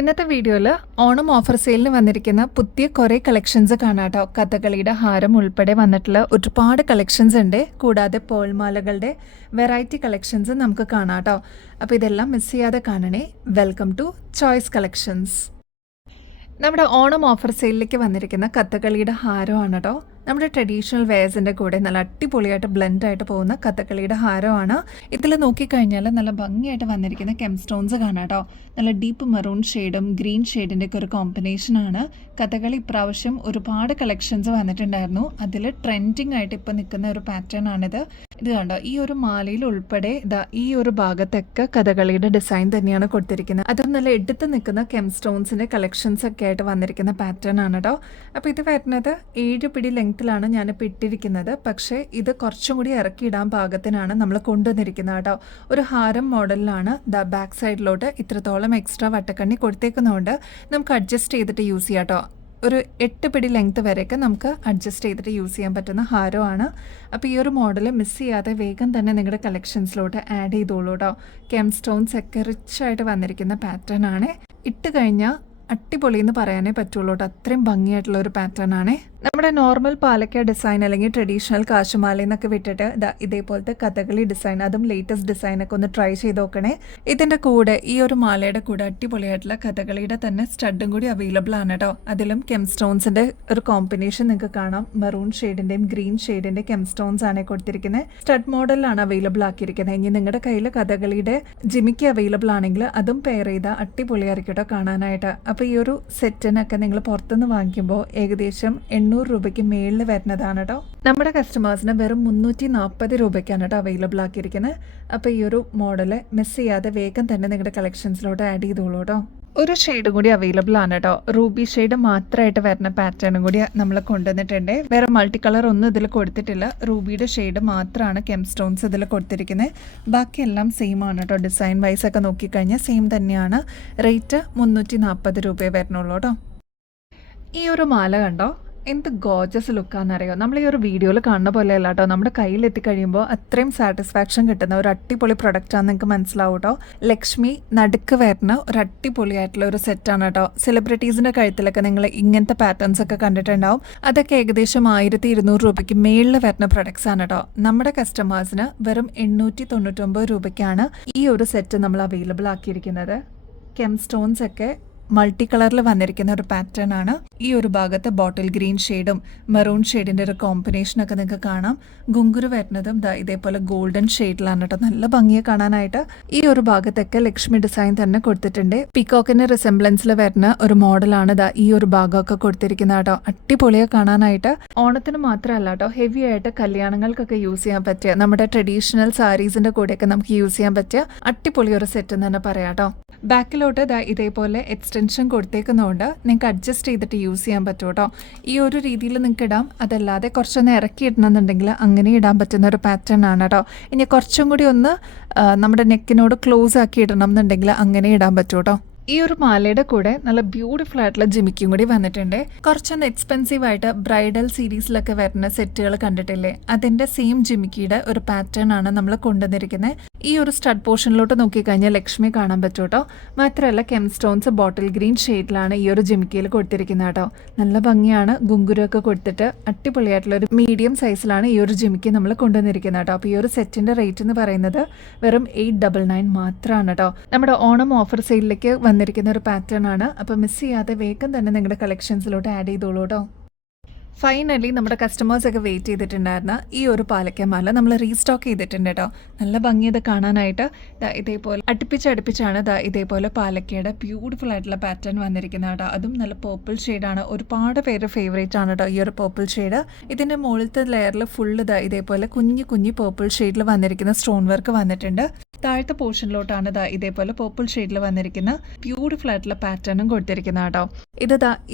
ഇന്നത്തെ വീഡിയോയിൽ ഓണം ഓഫർ സെയിലിന് വന്നിരിക്കുന്ന പുതിയ കുറേ കളക്ഷൻസ് കാണാട്ടോ. കഥകളിയുടെ ഹാരം ഉൾപ്പെടെ വന്നിട്ടുള്ള ഒരുപാട് കളക്ഷൻസ് ഉണ്ട്. കൂടാതെ പേൾമാലകളുടെ വെറൈറ്റി കളക്ഷൻസ് നമുക്ക് കാണാട്ടോ. അപ്പോൾ ഇതെല്ലാം മിസ് ചെയ്യാതെ കാണണേ. Welcome to Choice Collections. നമ്മുടെ ഓണം ഓഫർ സെയിലിലേക്ക് വന്നിരിക്കുന്ന കഥകളിയുടെ ഹാരമാണ് കേട്ടോ. നമ്മുടെ ട്രഡീഷണൽ വെയർസിൻ്റെ കൂടെ നല്ല അടിപൊളിയായിട്ട് ബ്ലെൻഡായിട്ട് പോകുന്ന കഥകളിയുടെ ഹാരമാണ്. ഇതിൽ നോക്കിക്കഴിഞ്ഞാൽ നല്ല ഭംഗിയായിട്ട് വന്നിരിക്കുന്ന കെംസ്റ്റോൺസ് കാണാം കേട്ടോ. നല്ല ഡീപ്പ് മെറൂൺ ഷെയ്ഡും ഗ്രീൻ ഷെയ്ഡിൻ്റെ ഒക്കെ ഒരു കോമ്പിനേഷനാണ്. കഥകളി ഇപ്രാവശ്യം ഒരുപാട് കളക്ഷൻസ് വന്നിട്ടുണ്ടായിരുന്നു. അതിൽ ട്രെൻഡിങ് ആയിട്ട് ഇപ്പോൾ നിൽക്കുന്ന ഒരു പാറ്റേൺ ആണിത്. ഇത് കണ്ടോ, ഈ ഒരു മാലയിൽ ഉൾപ്പെടെ ഈ ഒരു ഭാഗത്തൊക്കെ കഥകളിയുടെ ഡിസൈൻ തന്നെയാണ് കൊടുത്തിരിക്കുന്നത്. അത് നല്ല എടുത്ത് നിൽക്കുന്ന കെംസ്റ്റോൺസിൻ്റെ കളക്ഷൻസ് ഒക്കെ ആയിട്ട് വന്നിരിക്കുന്ന പാറ്റേൺ ആണ് കേട്ടോ. അപ്പോൾ ഇത് വരുന്നത് 7 പിടി ലെങ്ത്തിലാണ് ഞാനിപ്പോൾ ഇട്ടിരിക്കുന്നത്. പക്ഷേ ഇത് കുറച്ചും കൂടി ഇറക്കിയിടാൻ പാകത്തിനാണ് നമ്മൾ കൊണ്ടുവന്നിരിക്കുന്നത് കേട്ടോ. ഒരു ഹാരം മോഡലിലാണ് ബാക്ക് സൈഡിലോട്ട് ഇത്രത്തോളം എക്സ്ട്രാ വട്ടക്കണ്ണി കൊടുത്തേക്കുന്നതുകൊണ്ട് നമുക്ക് അഡ്ജസ്റ്റ് ചെയ്തിട്ട് യൂസ് ചെയ്യാം കേട്ടോ. ഒരു 8 പിടി ലെങ്ത് വരെയൊക്കെ നമുക്ക് അഡ്ജസ്റ്റ് ചെയ്തിട്ട് യൂസ് ചെയ്യാൻ പറ്റുന്ന ഹാരമാണ്. അപ്പോൾ ഈ ഒരു മോഡൽ മിസ് ചെയ്യാതെ വേഗം തന്നെ നിങ്ങളുടെ കളക്ഷൻസിലോട്ട് ആഡ് ചെയ്തോളൂ കേട്ടോ. കെം സ്റ്റോൺസ് ഒക്കെ റിച്ചായിട്ട് വന്നിരിക്കുന്ന പാറ്റേൺ ആണ്. ഇട്ട് കഴിഞ്ഞാൽ അടിപൊളി എന്ന് പറയാനേ പറ്റുള്ളൂ കേട്ടോ. അത്രയും ഭംഗിയായിട്ടുള്ള ഒരു പാറ്റേൺ ആണ്. നമ്മുടെ നോർമൽ പാലക്ക ഡിസൈൻ അല്ലെങ്കിൽ ട്രഡീഷണൽ കാശുമാല എന്നൊക്കെ വിട്ടിട്ട് ഇതേപോലത്തെ കഥകളി ഡിസൈൻ, അതും ലേറ്റസ്റ്റ് ഡിസൈനൊക്കെ ഒന്ന് ട്രൈ ചെയ്ത് നോക്കണേ. ഇതിൻ്റെ കൂടെ ഈ ഒരു മാലയുടെ കൂടെ അടിപൊളിയായിട്ടുള്ള കഥകളിയുടെ തന്നെ സ്റ്റഡും കൂടി അവൈലബിൾ ആണ് കേട്ടോ. അതിലും കെംസ്റ്റോൺസിൻ്റെ ഒരു കോമ്പിനേഷൻ നിങ്ങൾക്ക് കാണാം. മെറൂൺ ഷെയ്ഡിൻ്റെയും ഗ്രീൻ ഷെയ്ഡിൻ്റെ കെംസ്റ്റോൺസ് ആണ് കൊടുത്തിരിക്കുന്നത്. സ്റ്റഡ് മോഡലിലാണ് അവൈലബിൾ ആക്കിയിരിക്കുന്നത്. ഇനി നിങ്ങളുടെ കയ്യിൽ കഥകളിയുടെ ജിമിക്ക് അവൈലബിൾ ആണെങ്കിൽ അതും പെയർ ചെയ്താൽ അടിപൊളിയായിരിക്കും കേട്ടോ കാണാനായിട്ട്. അപ്പോൾ ഈ ഒരു സെറ്റിനൊക്കെ നിങ്ങൾ പുറത്തുനിന്ന് വാങ്ങിക്കുമ്പോൾ ഏകദേശം 800 രൂപയ്ക്ക് മേളിൽ വരുന്നതാണ് കേട്ടോ. നമ്മുടെ കസ്റ്റമേഴ്സിന് വെറും 340 രൂപയ്ക്കാണ് കേട്ടോ അവൈലബിൾ ആക്കിയിരിക്കുന്നത്. അപ്പോൾ ഈ ഒരു മോഡല് മിസ് ചെയ്യാതെ വേഗം തന്നെ നിങ്ങളുടെ കളക്ഷൻസിലോട്ട് ആഡ് ചെയ്തോളൂ കേട്ടോ. ഒരു ഷെയ്ഡ് കൂടി അവൈലബിൾ ആണ് കേട്ടോ. റൂബി ഷെയ്ഡ് മാത്രമായിട്ട് വരുന്ന പാറ്റേണും കൂടി നമ്മൾ കൊണ്ടുവന്നിട്ടുണ്ട്. വേറെ മൾട്ടി കളർ ഒന്നും ഇതിൽ കൊടുത്തിട്ടില്ല. റൂബിയുടെ ഷെയ്ഡ് മാത്രമാണ് കെംസ്റ്റോൺസ് ഇതിൽ കൊടുത്തിരിക്കുന്നത്. ബാക്കിയെല്ലാം സെയിം ആണ് കേട്ടോ. ഡിസൈൻ വൈസ് ഒക്കെ നോക്കിക്കഴിഞ്ഞാൽ സെയിം തന്നെയാണ്. റേറ്റ് 340 രൂപയെ വരുന്നുള്ളൂ കേട്ടോ. ഈ ഒരു മാല കണ്ടോ, എന്ത് ഗോർജസ് ലുക്കാണെന്നറിയോ. നമ്മൾ ഈ ഒരു വീഡിയോയിൽ കാണുന്ന പോലെയല്ല കേട്ടോ. നമ്മുടെ കയ്യിലെത്തി കഴിയുമ്പോൾ അത്രയും സാറ്റിസ്ഫാക്ഷൻ കിട്ടുന്ന ഒരു അടിപൊളി പ്രൊഡക്റ്റാണെന്ന് നിങ്ങൾക്ക് മനസ്സിലാവും കേട്ടോ. ലക്ഷ്മി നടുക്ക് വരുന്ന ഒരു അടിപൊളിയായിട്ടുള്ള ഒരു സെറ്റാണ് കേട്ടോ. സെലിബ്രിറ്റീസിൻ്റെ കഴുത്തിലൊക്കെ നിങ്ങൾ ഇങ്ങനത്തെ പാറ്റേൺസ് ഒക്കെ കണ്ടിട്ടുണ്ടാവും. അതൊക്കെ ഏകദേശം 1200 രൂപയ്ക്ക് മേളിൽ വരുന്ന പ്രൊഡക്ട്സ് ആണ് കേട്ടോ. നമ്മുടെ കസ്റ്റമേഴ്സിന് വെറും 899 രൂപയ്ക്കാണ് ഈ ഒരു സെറ്റ് നമ്മൾ അവൈലബിൾ ആക്കിയിരിക്കുന്നത്. കെം സ്റ്റോൺസ് ഒക്കെ മൾട്ടി കളറിൽ വന്നിരിക്കുന്ന ഒരു പാറ്റേൺ ആണ്. ഈ ഒരു ഭാഗത്ത് ബോട്ടിൽ ഗ്രീൻ ഷെയ്ഡും മെറൂൺ ഷെയ്ഡിൻ്റെ ഒരു കോമ്പിനേഷനൊക്കെ നിങ്ങൾക്ക് കാണാം. ഗുങ്കുരു വരുന്നതും ഇതേപോലെ ഗോൾഡൻ ഷെയ്ഡിലാണ് കേട്ടോ. നല്ല ഭംഗിയെ കാണാനായിട്ട്. ഈ ഒരു ഭാഗത്തൊക്കെ ലക്ഷ്മി ഡിസൈൻ തന്നെ കൊടുത്തിട്ടുണ്ട്. പീകോക്കിന്റെ റിസംബ്ലൻസിൽ വരുന്ന ഒരു മോഡലാണ് ഈ ഒരു ഭാഗമൊക്കെ കൊടുത്തിരിക്കുന്നത് കേട്ടോ. അടിപൊളിയെ കാണാനായിട്ട്. ഓണത്തിന് മാത്രമല്ല കേട്ടോ, ഹെവി ആയിട്ട് കല്യാണങ്ങൾക്കൊക്കെ യൂസ് ചെയ്യാൻ പറ്റിയ, നമ്മുടെ ട്രഡീഷണൽ സാരീസിന്റെ കൂടെയൊക്കെ നമുക്ക് യൂസ് ചെയ്യാൻ പറ്റിയ അടിപൊളി ഒരു സെറ്റ് എന്ന് തന്നെ പറയാം കേട്ടോ. ബാക്കിലോട്ട് ഇതേപോലെ എക്സ്റ്റൻഷൻ കൊടുത്തേക്കുന്നതുകൊണ്ട് നിങ്ങൾക്ക് അഡ്ജസ്റ്റ് ചെയ്തിട്ട് യൂസ് ചെയ്യാൻ പറ്റും കേട്ടോ. ഈ ഒരു രീതിയിൽ നിങ്ങൾക്ക് ഇടാം. അതല്ലാതെ കുറച്ചൊന്ന് ഇറക്കി ഇടണമെന്നുണ്ടെങ്കിൽ അങ്ങനെ ഇടാൻ പറ്റുന്ന ഒരു പാറ്റേൺ ആണ് കേട്ടോ. ഇനി കുറച്ചും കൂടി ഒന്ന് നമ്മുടെ നെക്കിനോട് ക്ലോസ് ആക്കി ഇടണം എന്നുണ്ടെങ്കിൽ അങ്ങനെ ഇടാൻ പറ്റും കേട്ടോ. ഈ ഒരു മാലയുടെ കൂടെ നല്ല ബ്യൂട്ടിഫുൾ ആയിട്ടുള്ള ജിമിക്കും കൂടി വന്നിട്ടുണ്ട്. കുറച്ചൊന്ന് എക്സ്പെൻസീവ് ആയിട്ട് ബ്രൈഡൽ സീരീസിലൊക്കെ വരുന്ന സെറ്റുകൾ കണ്ടിട്ടില്ലേ, അതിൻ്റെ സെയിം ജിമിക്കിയുടെ ഒരു പാറ്റേൺ ആണ് നമ്മൾ കൊണ്ടുവന്നിരിക്കുന്നത്. ഈ ഒരു സ്റ്റഡ് പോർഷനിലോട്ട് നോക്കിക്കഴിഞ്ഞാൽ ലക്ഷ്മി കാണാൻ പറ്റും കേട്ടോ. മാത്രമല്ല കെംസ്റ്റോൺസ് ബോട്ടിൽ ഗ്രീൻ ഷെയ്ഡിലാണ് ഈ ഒരു ജിമിക്കിയിൽ കൊടുത്തിരിക്കുന്നത് കേട്ടോ. നല്ല ഭംഗിയാണ്. ഗുങ്കുരൊക്കെ കൊടുത്തിട്ട് അടിപൊളിയായിട്ടുള്ള ഒരു മീഡിയം സൈസിലാണ് ഈ ഒരു ജിമിക്കി നമ്മൾ കൊണ്ടുവന്നിരിക്കുന്നത് കേട്ടോ. അപ്പോൾ ഈ ഒരു സെറ്റിൻ്റെ റേറ്റ് എന്ന് പറയുന്നത് വെറും 899 മാത്രമാണ് കേട്ടോ. നമ്മുടെ ഓണം ഓഫർ സെയിലിലേക്ക് വന്നിരിക്കുന്ന ഒരു പാറ്റേൺ ആണ്. അപ്പോൾ മിസ് ചെയ്യാതെ വേഗം തന്നെ നിങ്ങളുടെ കളക്ഷൻസിലോട്ട് ആഡ് ചെയ്തോളൂ കേട്ടോ. ഫൈനലി നമ്മുടെ കസ്റ്റമേഴ്സൊക്കെ വെയിറ്റ് ചെയ്തിട്ടുണ്ടായിരുന്ന ഈ ഒരു പാലക്കമാല നമ്മൾ റീസ്റ്റോക്ക് ചെയ്തിട്ടുണ്ട് കേട്ടോ. നല്ല ഭംഗിയത് കാണാനായിട്ട്. ഇതേപോലെ അടുപ്പിച്ചാണ് ഇതേപോലെ പാലക്കയുടെ ബ്യൂട്ടിഫുൾ ആയിട്ടുള്ള പാറ്റേൺ വന്നിരിക്കുന്നത് കേട്ടോ. അതും നല്ല പേർപ്പിൾ ഷെയ്ഡാണ്. ഒരുപാട് പേര് ഫേവറേറ്റ് ആണ് കേട്ടോ ഈ ഒരു പേർപ്പിൾ ഷെയ്ഡ്. ഇതിൻ്റെ മുകളിലത്തെ ലെയറിൽ ഫുള്ള് ഇതേപോലെ കുഞ്ഞു പേർപ്പിൾ ഷെയ്ഡിൽ വന്നിരിക്കുന്ന സ്റ്റോൺ വർക്ക് വന്നിട്ടുണ്ട്. താഴത്തെ പോർഷനിലോട്ടാണ് ഇതേപോലെ പേർപ്പിൾ ഷെയ്ഡിൽ വന്നിരിക്കുന്ന ബ്യൂട്ടിഫുൾ ആയിട്ടുള്ള പാറ്റേണും കൊടുത്തിരിക്കുന്നത് കേട്ടോ.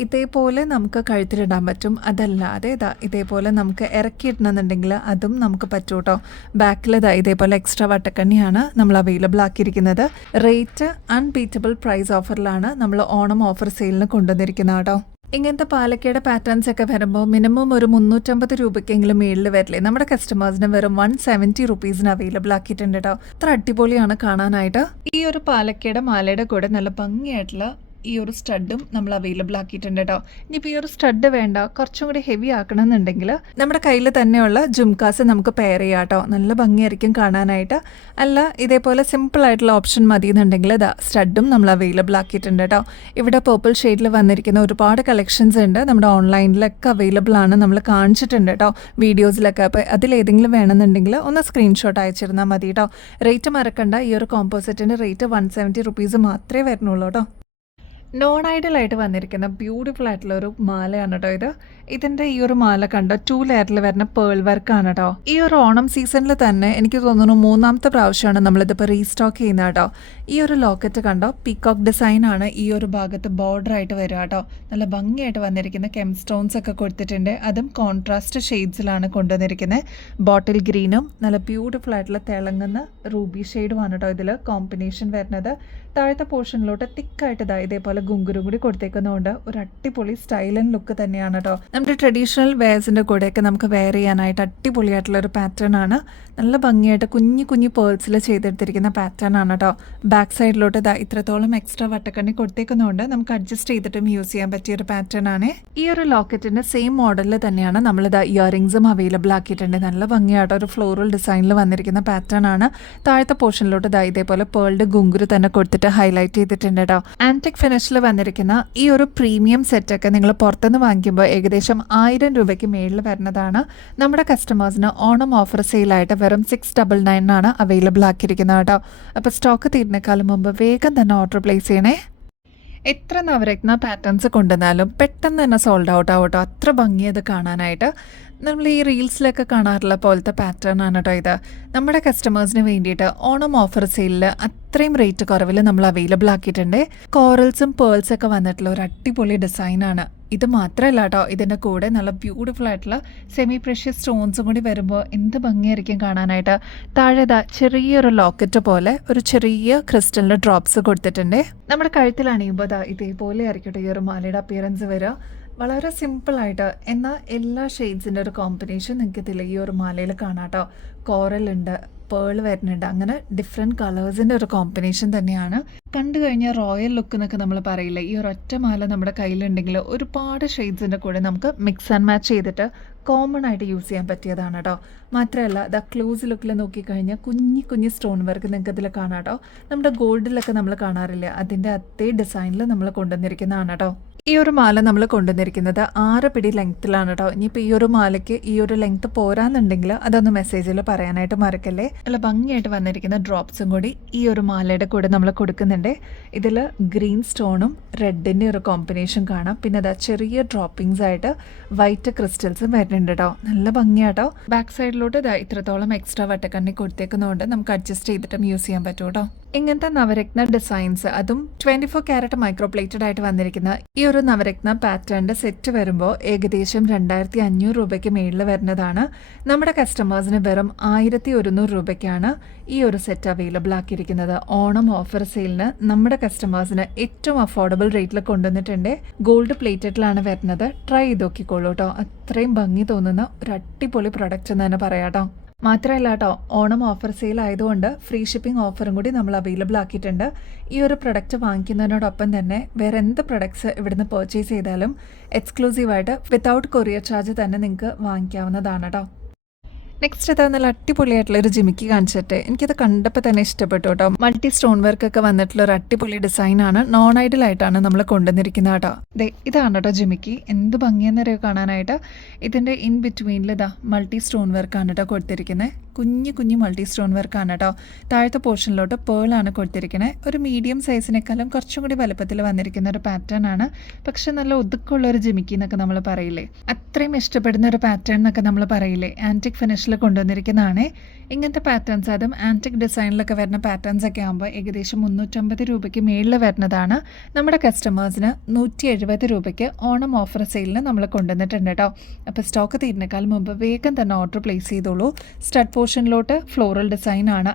ഇതേപോലെ നമുക്ക് കഴുത്തിലിടാൻ പറ്റും. അതല്ലാതെ ഇതേപോലെ നമുക്ക് ഇറക്കിയിടണമെന്നുണ്ടെങ്കിൽ അതും നമുക്ക് പറ്റും കേട്ടോ. ബാക്കിൽ ഇതേപോലെ എക്സ്ട്രാ വട്ടക്കണ്ണിയാണ് നമ്മൾ അവൈലബിൾ ആക്കിയിരിക്കുന്നത്. റേറ്റ് അൺബീറ്റബിൾ പ്രൈസ് ഓഫറിലാണ് നമ്മൾ ഓണം ഓഫർ സെയിലിന് കൊണ്ടുവന്നിരിക്കുന്നത് കേട്ടോ. ഇങ്ങനത്തെ പാലക്കയുടെ പാറ്റേൺസ് ഒക്കെ വരുമ്പോൾ മിനിമം ഒരു 350 രൂപയ്ക്കെങ്കിലും മേളിൽ വരില്ലേ. നമ്മുടെ കസ്റ്റമേഴ്സിന് വെറും 170 റുപ്പീസിന് അവൈലബിൾ ആക്കിയിട്ടുണ്ട് കേട്ടോ. അത്ര അടിപൊളിയാണ് കാണാനായിട്ട്. ഈ ഒരു പാലക്കയുടെ മാലയുടെ കൂടെ നല്ല ഭംഗിയായിട്ടുള്ള ഈ ഒരു സ്റ്റഡും നമ്മൾ അവൈലബിൾ ആക്കിയിട്ടുണ്ട് കേട്ടോ. ഇനിയിപ്പോൾ ഈ ഒരു സ്റ്റഡ് വേണ്ട, കുറച്ചും കൂടി ഹെവി ആക്കണമെന്നുണ്ടെങ്കിൽ നമ്മുടെ കയ്യിൽ തന്നെയുള്ള ജുംകാസ് നമുക്ക് പെയർ ചെയ്യാം കേട്ടോ. നല്ല ഭംഗിയായിരിക്കും കാണാനായിട്ട്. അല്ല ഇതേപോലെ സിമ്പിൾ ആയിട്ടുള്ള ഓപ്ഷൻ മതി എന്നുണ്ടെങ്കിൽ ഇതാ സ്റ്റഡും നമ്മൾ അവൈലബിൾ ആക്കിയിട്ടുണ്ട് കേട്ടോ. ഇവിടെ പേർപ്പിൾ ഷെയ്ഡിൽ വന്നിരിക്കുന്ന ഒരുപാട് കളക്ഷൻസ് ഉണ്ട്. നമ്മുടെ ഓൺലൈനിലൊക്കെ അവൈലബിൾ ആണ്, നമ്മൾ കാണിച്ചിട്ടുണ്ട് കേട്ടോ വീഡിയോസിലൊക്കെ. അപ്പോൾ അതിലേതെങ്കിലും വേണമെന്നുണ്ടെങ്കിൽ ഒന്ന് സ്ക്രീൻഷോട്ട് അയച്ചിരുന്നാൽ മതി കേട്ടോ. റേറ്റ് മറക്കണ്ട, ഈ ഒരു കോമ്പോസിറ്റിൻ്റെ റേറ്റ് 170 റുപ്പീസ് മാത്രമേ വരുന്നുള്ളൂ കേട്ടോ. നോൺ ഐഡലായിട്ട് വന്നിരിക്കുന്ന ബ്യൂട്ടിഫുൾ ആയിട്ടുള്ള ഒരു മാലയാണ് കേട്ടോ ഇത്. ഇതിൻ്റെ ഈ ഒരു മാല കണ്ടോ 2 ലെയറിൽ വരുന്ന പേൾ വർക്കാണ് കേട്ടോ. ഈ ഒരു ഓണം സീസണിൽ തന്നെ എനിക്ക് തോന്നുന്നു 3ാമത്തെ പ്രാവശ്യമാണ് നമ്മളിതിപ്പോൾ റീസ്റ്റോക്ക് ചെയ്യുന്നത് കേട്ടോ. ഈ ഒരു ലോക്കറ്റ് കണ്ടോ പീകോക്ക് ഡിസൈൻ ആണ് ഈ ഒരു ഭാഗത്ത് ബോർഡർ ആയിട്ട് വരിക കേട്ടോ. നല്ല ഭംഗിയായിട്ട് വന്നിരിക്കുന്ന കെം സ്റ്റോൺസ് ഒക്കെ കൊടുത്തിട്ടുണ്ട്. അതും കോൺട്രാസ്റ്റ് ഷെയ്ഡ്സിലാണ് കൊണ്ടുവന്നിരിക്കുന്നത്. ബോട്ടിൽ ഗ്രീനും നല്ല ബ്യൂട്ടിഫുൾ ആയിട്ടുള്ള തിളങ്ങുന്ന റൂബി ഷെയ്ഡുമാണ് കേട്ടോ ഇതിൽ കോമ്പിനേഷൻ വരുന്നത്. താഴത്തെ പോർഷനിലോട്ട് തിക്കായിട്ട് ഇതേപോലെ ഗുങ്കുരും കൂടി കൊടുത്തേക്കുന്നതുകൊണ്ട് ഒരു അടിപൊളി സ്റ്റൈൽ ആൻഡ് ലുക്ക് തന്നെയാണ് കേട്ടോ. നമ്മുടെ ട്രഡീഷണൽ വെയർസിൻ്റെ കൂടെയൊക്കെ നമുക്ക് വെയർ ചെയ്യാനായിട്ട് അടിപൊളിയായിട്ടുള്ള ഒരു പാറ്റേൺ ആണ്. നല്ല ഭംഗിയായിട്ട് കുഞ്ഞു കുഞ്ഞു പേൾസിൽ ചെയ്തെടുത്തിരിക്കുന്ന പാറ്റേൺ ആണ് കേട്ടോ. ബാക്ക് സൈഡിലോട്ട് ഇത്രത്തോളം എക്സ്ട്രാ വട്ടക്കണ്ണി കൊടുത്തേക്കുന്നതുകൊണ്ട് നമുക്ക് അഡ്ജസ്റ്റ് ചെയ്തിട്ടും യൂസ് ചെയ്യാൻ പറ്റിയ ഒരു പാറ്റേൺ ആണ്. ഈ ഒരു ലോക്കറ്റിൻ്റെ സെയിം മോഡലിൽ തന്നെയാണ് നമ്മളിത് ഇയറിങ്സും അവൈലബിൾ ആക്കിയിട്ടുണ്ട്. നല്ല ഭംഗിയായിട്ട് ഒരു ഫ്ലോറൽ ഡിസൈനിൽ വന്നിരിക്കുന്ന പാറ്റേൺ ആണ്. താഴത്തെ പോർഷനിലോട്ട് ഇതേപോലെ പേൾഡ് ഗുങ്കുരു തന്നെ കൊടുത്തിട്ട് ഹൈലൈറ്റ് ചെയ്തിട്ടുണ്ട് കേട്ടോ. ആന്റിക് ഫിനിഷിൽ വന്നിരിക്കുന്ന ഈ ഒരു പ്രീമിയം സെറ്റൊക്കെ നിങ്ങൾ പുറത്തുനിന്ന് വാങ്ങിക്കുമ്പോൾ ഏകദേശം 1000 രൂപയ്ക്ക് മേളിൽ വരുന്നതാണ്. നമ്മുടെ കസ്റ്റമേഴ്സിന് ഓണം ഓഫർ സെയിലായിട്ട് വെറും 699 ആണ് അവൈലബിൾ ആക്കിയിരിക്കുന്നത് കേട്ടോ. അപ്പോൾ സ്റ്റോക്ക് തീരുന്നേക്കാളും മുമ്പ് വേഗം തന്നെ ഓർഡർ പ്ലേസ് ചെയ്യണേ. എത്ര നവരത്ന പാറ്റേൺസ് കൊണ്ടുവന്നാലും പെട്ടെന്ന് തന്നെ സോൾഡ് ഔട്ട് ആവും കേട്ടോ. അത്ര ഭംഗിയത് കാണാനായിട്ട്. നമ്മൾ ഈ റീൽസിലൊക്കെ കാണാറുള്ള പോലത്തെ പാറ്റേൺ ആണ് കേട്ടോ ഇത്. നമ്മുടെ കസ്റ്റമേഴ്സിന് വേണ്ടിയിട്ട് ഓണം ഓഫർ സെയിലിൽ അത്രയും റേറ്റ് കുറവിൽ നമ്മൾ അവൈലബിൾ ആക്കിയിട്ടുണ്ട്. കോറൽസും പേൾസും ഒക്കെ വന്നിട്ടുള്ള ഒരു അടിപൊളി ഡിസൈനാണ്. ഇത് മാത്രമല്ല കേട്ടോ, ഇതിൻ്റെ കൂടെ നല്ല ബ്യൂട്ടിഫുൾ ആയിട്ടുള്ള സെമി പ്രഷ്യസ് സ്റ്റോൺസും കൂടി വരുമ്പോൾ എന്ത് ഭംഗിയായിരിക്കും കാണാനായിട്ട്. താഴെ ചെറിയൊരു ലോക്കറ്റ് പോലെ ഒരു ചെറിയ ക്രിസ്റ്റലിൻ്റെ ഡ്രോപ്സ് കൊടുത്തിട്ടുണ്ട്. നമ്മുടെ കഴുത്തിൽ അണിയുമ്പോൾ ഇതേപോലെ ആയിരിക്കട്ടെ ഈ ഒരു മാലയുടെ അപ്പിയറൻസ് വരിക. വളരെ സിമ്പിളായിട്ട് എന്നാൽ എല്ലാ ഷെയ്ഡ്സിൻ്റെ ഒരു കോമ്പിനേഷൻ നിങ്ങൾക്ക് ഇതിൽ ഈ ഒരു മാലയിൽ കാണാം കേട്ടോ. കോറലുണ്ട്, പേൾ വരുന്നുണ്ട്, അങ്ങനെ ഡിഫറെൻറ്റ് കളേഴ്സിൻ്റെ ഒരു കോമ്പിനേഷൻ തന്നെയാണ്. കണ്ടു കഴിഞ്ഞാൽ റോയൽ ലുക്ക് എന്നൊക്കെ നമ്മൾ പറയില്ല. ഈ ഒരൊറ്റ മാല നമ്മുടെ കയ്യിലുണ്ടെങ്കിൽ ഒരുപാട് ഷെയ്ഡ്സിൻ്റെ കൂടെ നമുക്ക് മിക്സ് ആൻഡ് മാച്ച് ചെയ്തിട്ട് കോമൺ ആയിട്ട് യൂസ് ചെയ്യാൻ പറ്റിയതാണ് കേട്ടോ. മാത്രമല്ല ക്ലോസ് ലുക്കിൽ നോക്കിക്കഴിഞ്ഞാൽ കുഞ്ഞി കുഞ്ഞി സ്റ്റോൺ വർക്ക് നിങ്ങൾക്ക് ഇതിൽ കാണാം കേട്ടോ. നമ്മുടെ ഗോൾഡിലൊക്കെ നമ്മൾ കാണാറില്ല, അതിൻ്റെ അതേ ഡിസൈനിൽ നമ്മൾ കൊണ്ടുവന്നിരിക്കുന്നതാണ് കേട്ടോ. ഈ ഒരു മാല നമ്മൾ കൊണ്ടുവന്നിരിക്കുന്നത് 6 പിടി ലെങ്ത്തിലാണ് കേട്ടോ. ഇനിയിപ്പോൾ ഈ ഒരു മാലയ്ക്ക് ഈ ഒരു ലെങ്ത്ത് പോരാന്നുണ്ടെങ്കിൽ അതൊന്ന് മെസ്സേജിൽ പറയാനായിട്ട് മറക്കല്ലേ. നല്ല ഭംഗിയായിട്ട് വന്നിരിക്കുന്ന ഡ്രോപ്സും കൂടി ഈ ഒരു മാലയുടെ കൂടെ നമ്മൾ കൊടുക്കുന്നുണ്ട്. ഇതിൽ ഗ്രീൻ സ്റ്റോണും റെഡിൻ്റെ ഒരു കോമ്പിനേഷൻ കാണാം. പിന്നെ ചെറിയ ഡ്രോപ്പിങ്സ് ആയിട്ട് വൈറ്റ് ക്രിസ്റ്റൽസും വരുന്നുണ്ട് കേട്ടോ. നല്ല ഭംഗിയാട്ടോ. ബാക്ക് സൈഡിലോട്ട് ഇത്രത്തോളം എക്സ്ട്രാ വട്ടക്കണ്ണി കൊടുത്തേക്കുന്നതുകൊണ്ട് നമുക്ക് അഡ്ജസ്റ്റ് ചെയ്തിട്ടും യൂസ് ചെയ്യാൻ പറ്റും കേട്ടോ. ഇങ്ങനത്തെ നവരത്ന ഡിസൈൻസ്, അതും 24 ക്യാരറ്റ് മൈക്രോ പ്ലേറ്റഡ് ആയിട്ട് വന്നിരിക്കുന്ന ഈ ഒരു നവരത്ന പാറ്റേണിൻ്റെ സെറ്റ് വരുമ്പോൾ ഏകദേശം 2500 രൂപയ്ക്ക് മേളിൽ വരുന്നതാണ്. നമ്മുടെ കസ്റ്റമേഴ്സിന് വെറും 1100 രൂപയ്ക്കാണ് ഈ ഒരു സെറ്റ് അവൈലബിൾ ആക്കിയിരിക്കുന്നത്. ഓണം ഓഫർ സെയിലിന് നമ്മുടെ കസ്റ്റമേഴ്സിന് ഏറ്റവും അഫോർഡബിൾ റേറ്റിൽ കൊണ്ടുവന്നിട്ടുണ്ട്. ഗോൾഡ് പ്ലേറ്റഡിലാണ് വരുന്നത്. ട്രൈ ചെയ്ത് നോക്കിക്കോളൂ കേട്ടോ. അത്രയും ഭംഗി തോന്നുന്ന ഒരു അടിപൊളി പ്രൊഡക്റ്റ് എന്ന് തന്നെ പറയാം കേട്ടോ. മാത്രമല്ല കേട്ടോ, ഓണം ഓഫർ സെയിൽ ആയതുകൊണ്ട് ഫ്രീ ഷിപ്പിംഗ് ഓഫറും കൂടി നമ്മൾ അവൈലബിൾ ആക്കിയിട്ടുണ്ട്. ഈ ഒരു പ്രൊഡക്റ്റ് വാങ്ങിക്കുന്നതിനോടൊപ്പം തന്നെ വേറെ എന്ത് പ്രൊഡക്ട്സ് ഇവിടുന്ന് പർച്ചേസ് ചെയ്താലും എക്സ്ക്ലൂസീവായിട്ട് വിത്തൗട്ട് കൊറിയർ ചാർജ് തന്നെ നിങ്ങൾക്ക് വാങ്ങിക്കാവുന്നതാണ് കേട്ടോ. നെക്സ്റ്റ് നല്ല അടിപൊളിയായിട്ടുള്ള ഒരു ജിമിക്കി കാണിച്ചിട്ട് എനിക്കത് കണ്ടപ്പോൾ തന്നെ ഇഷ്ടപ്പെട്ടു കേട്ടോ. മൾട്ടി സ്റ്റോൺ വർക്ക് ഒക്കെ വന്നിട്ടുള്ള ഒരു അടിപൊളി ഡിസൈനാണ്. നോൺ ഐഡലായിട്ടാണ് നമ്മൾ കൊണ്ടുവന്നിരിക്കുന്നത് കേട്ടോ. ഇതാണ് കേട്ടോ ജിമിക്കി. എന്ത് ഭംഗിയെന്നറിയോ കാണാനായിട്ട്. ഇതിൻ്റെ ഇൻ ബിറ്റ്വീനിൽ മൾട്ടി സ്റ്റോൺ വർക്കാണ് കേട്ടോ കൊടുത്തിരിക്കുന്നത്. കുഞ്ഞു മൾട്ടി സ്റ്റോൺ വർക്കാണ് കേട്ടോ. താഴത്തെ പോർഷനിലോട്ട് പേളാണ് കൊടുത്തിരിക്കുന്നത്. ഒരു മീഡിയം സൈസിനേക്കാളും കുറച്ചും കൂടി വലുപ്പത്തിൽ വന്നിരിക്കുന്ന ഒരു പാറ്റേൺ ആണ്. പക്ഷെ നല്ല ഒതുക്കമുള്ള ഒരു ജിമിക്കി എന്നൊക്കെ നമ്മൾ പറയില്ലേ, അത്രയും ഇഷ്ടപ്പെടുന്ന ഒരു പാറ്റേൺ എന്നൊക്കെ നമ്മൾ പറയില്ലേ. ആൻറ്റിക് ഫിനിഷിൽ കൊണ്ടുവന്നിരിക്കുന്നതാണ് ഇങ്ങനത്തെ പാറ്റേൺസ്. അതും ആൻറ്റിക് ഡിസൈനിലൊക്കെ വരുന്ന പാറ്റേൺസ് ഒക്കെ ആകുമ്പോൾ ഏകദേശം 350 രൂപയ്ക്ക് മേളിൽ വരുന്നതാണ്. നമ്മുടെ കസ്റ്റമേഴ്സിന് 170 രൂപയ്ക്ക് ഓണം ഓഫർ സെയിലിന് നമ്മൾ കൊണ്ടുവന്നിട്ടുണ്ട് കേട്ടോ. അപ്പോൾ സ്റ്റോക്ക് തീരുന്നേക്കാൾ മുമ്പ് വേഗം തന്നെ ഓർഡർ പ്ലേസ് ചെയ്തോളൂ. സ്റ്റഡ് പോർഷനിലോട്ട് ഫ്ലോറൽ ഡിസൈനാണ്.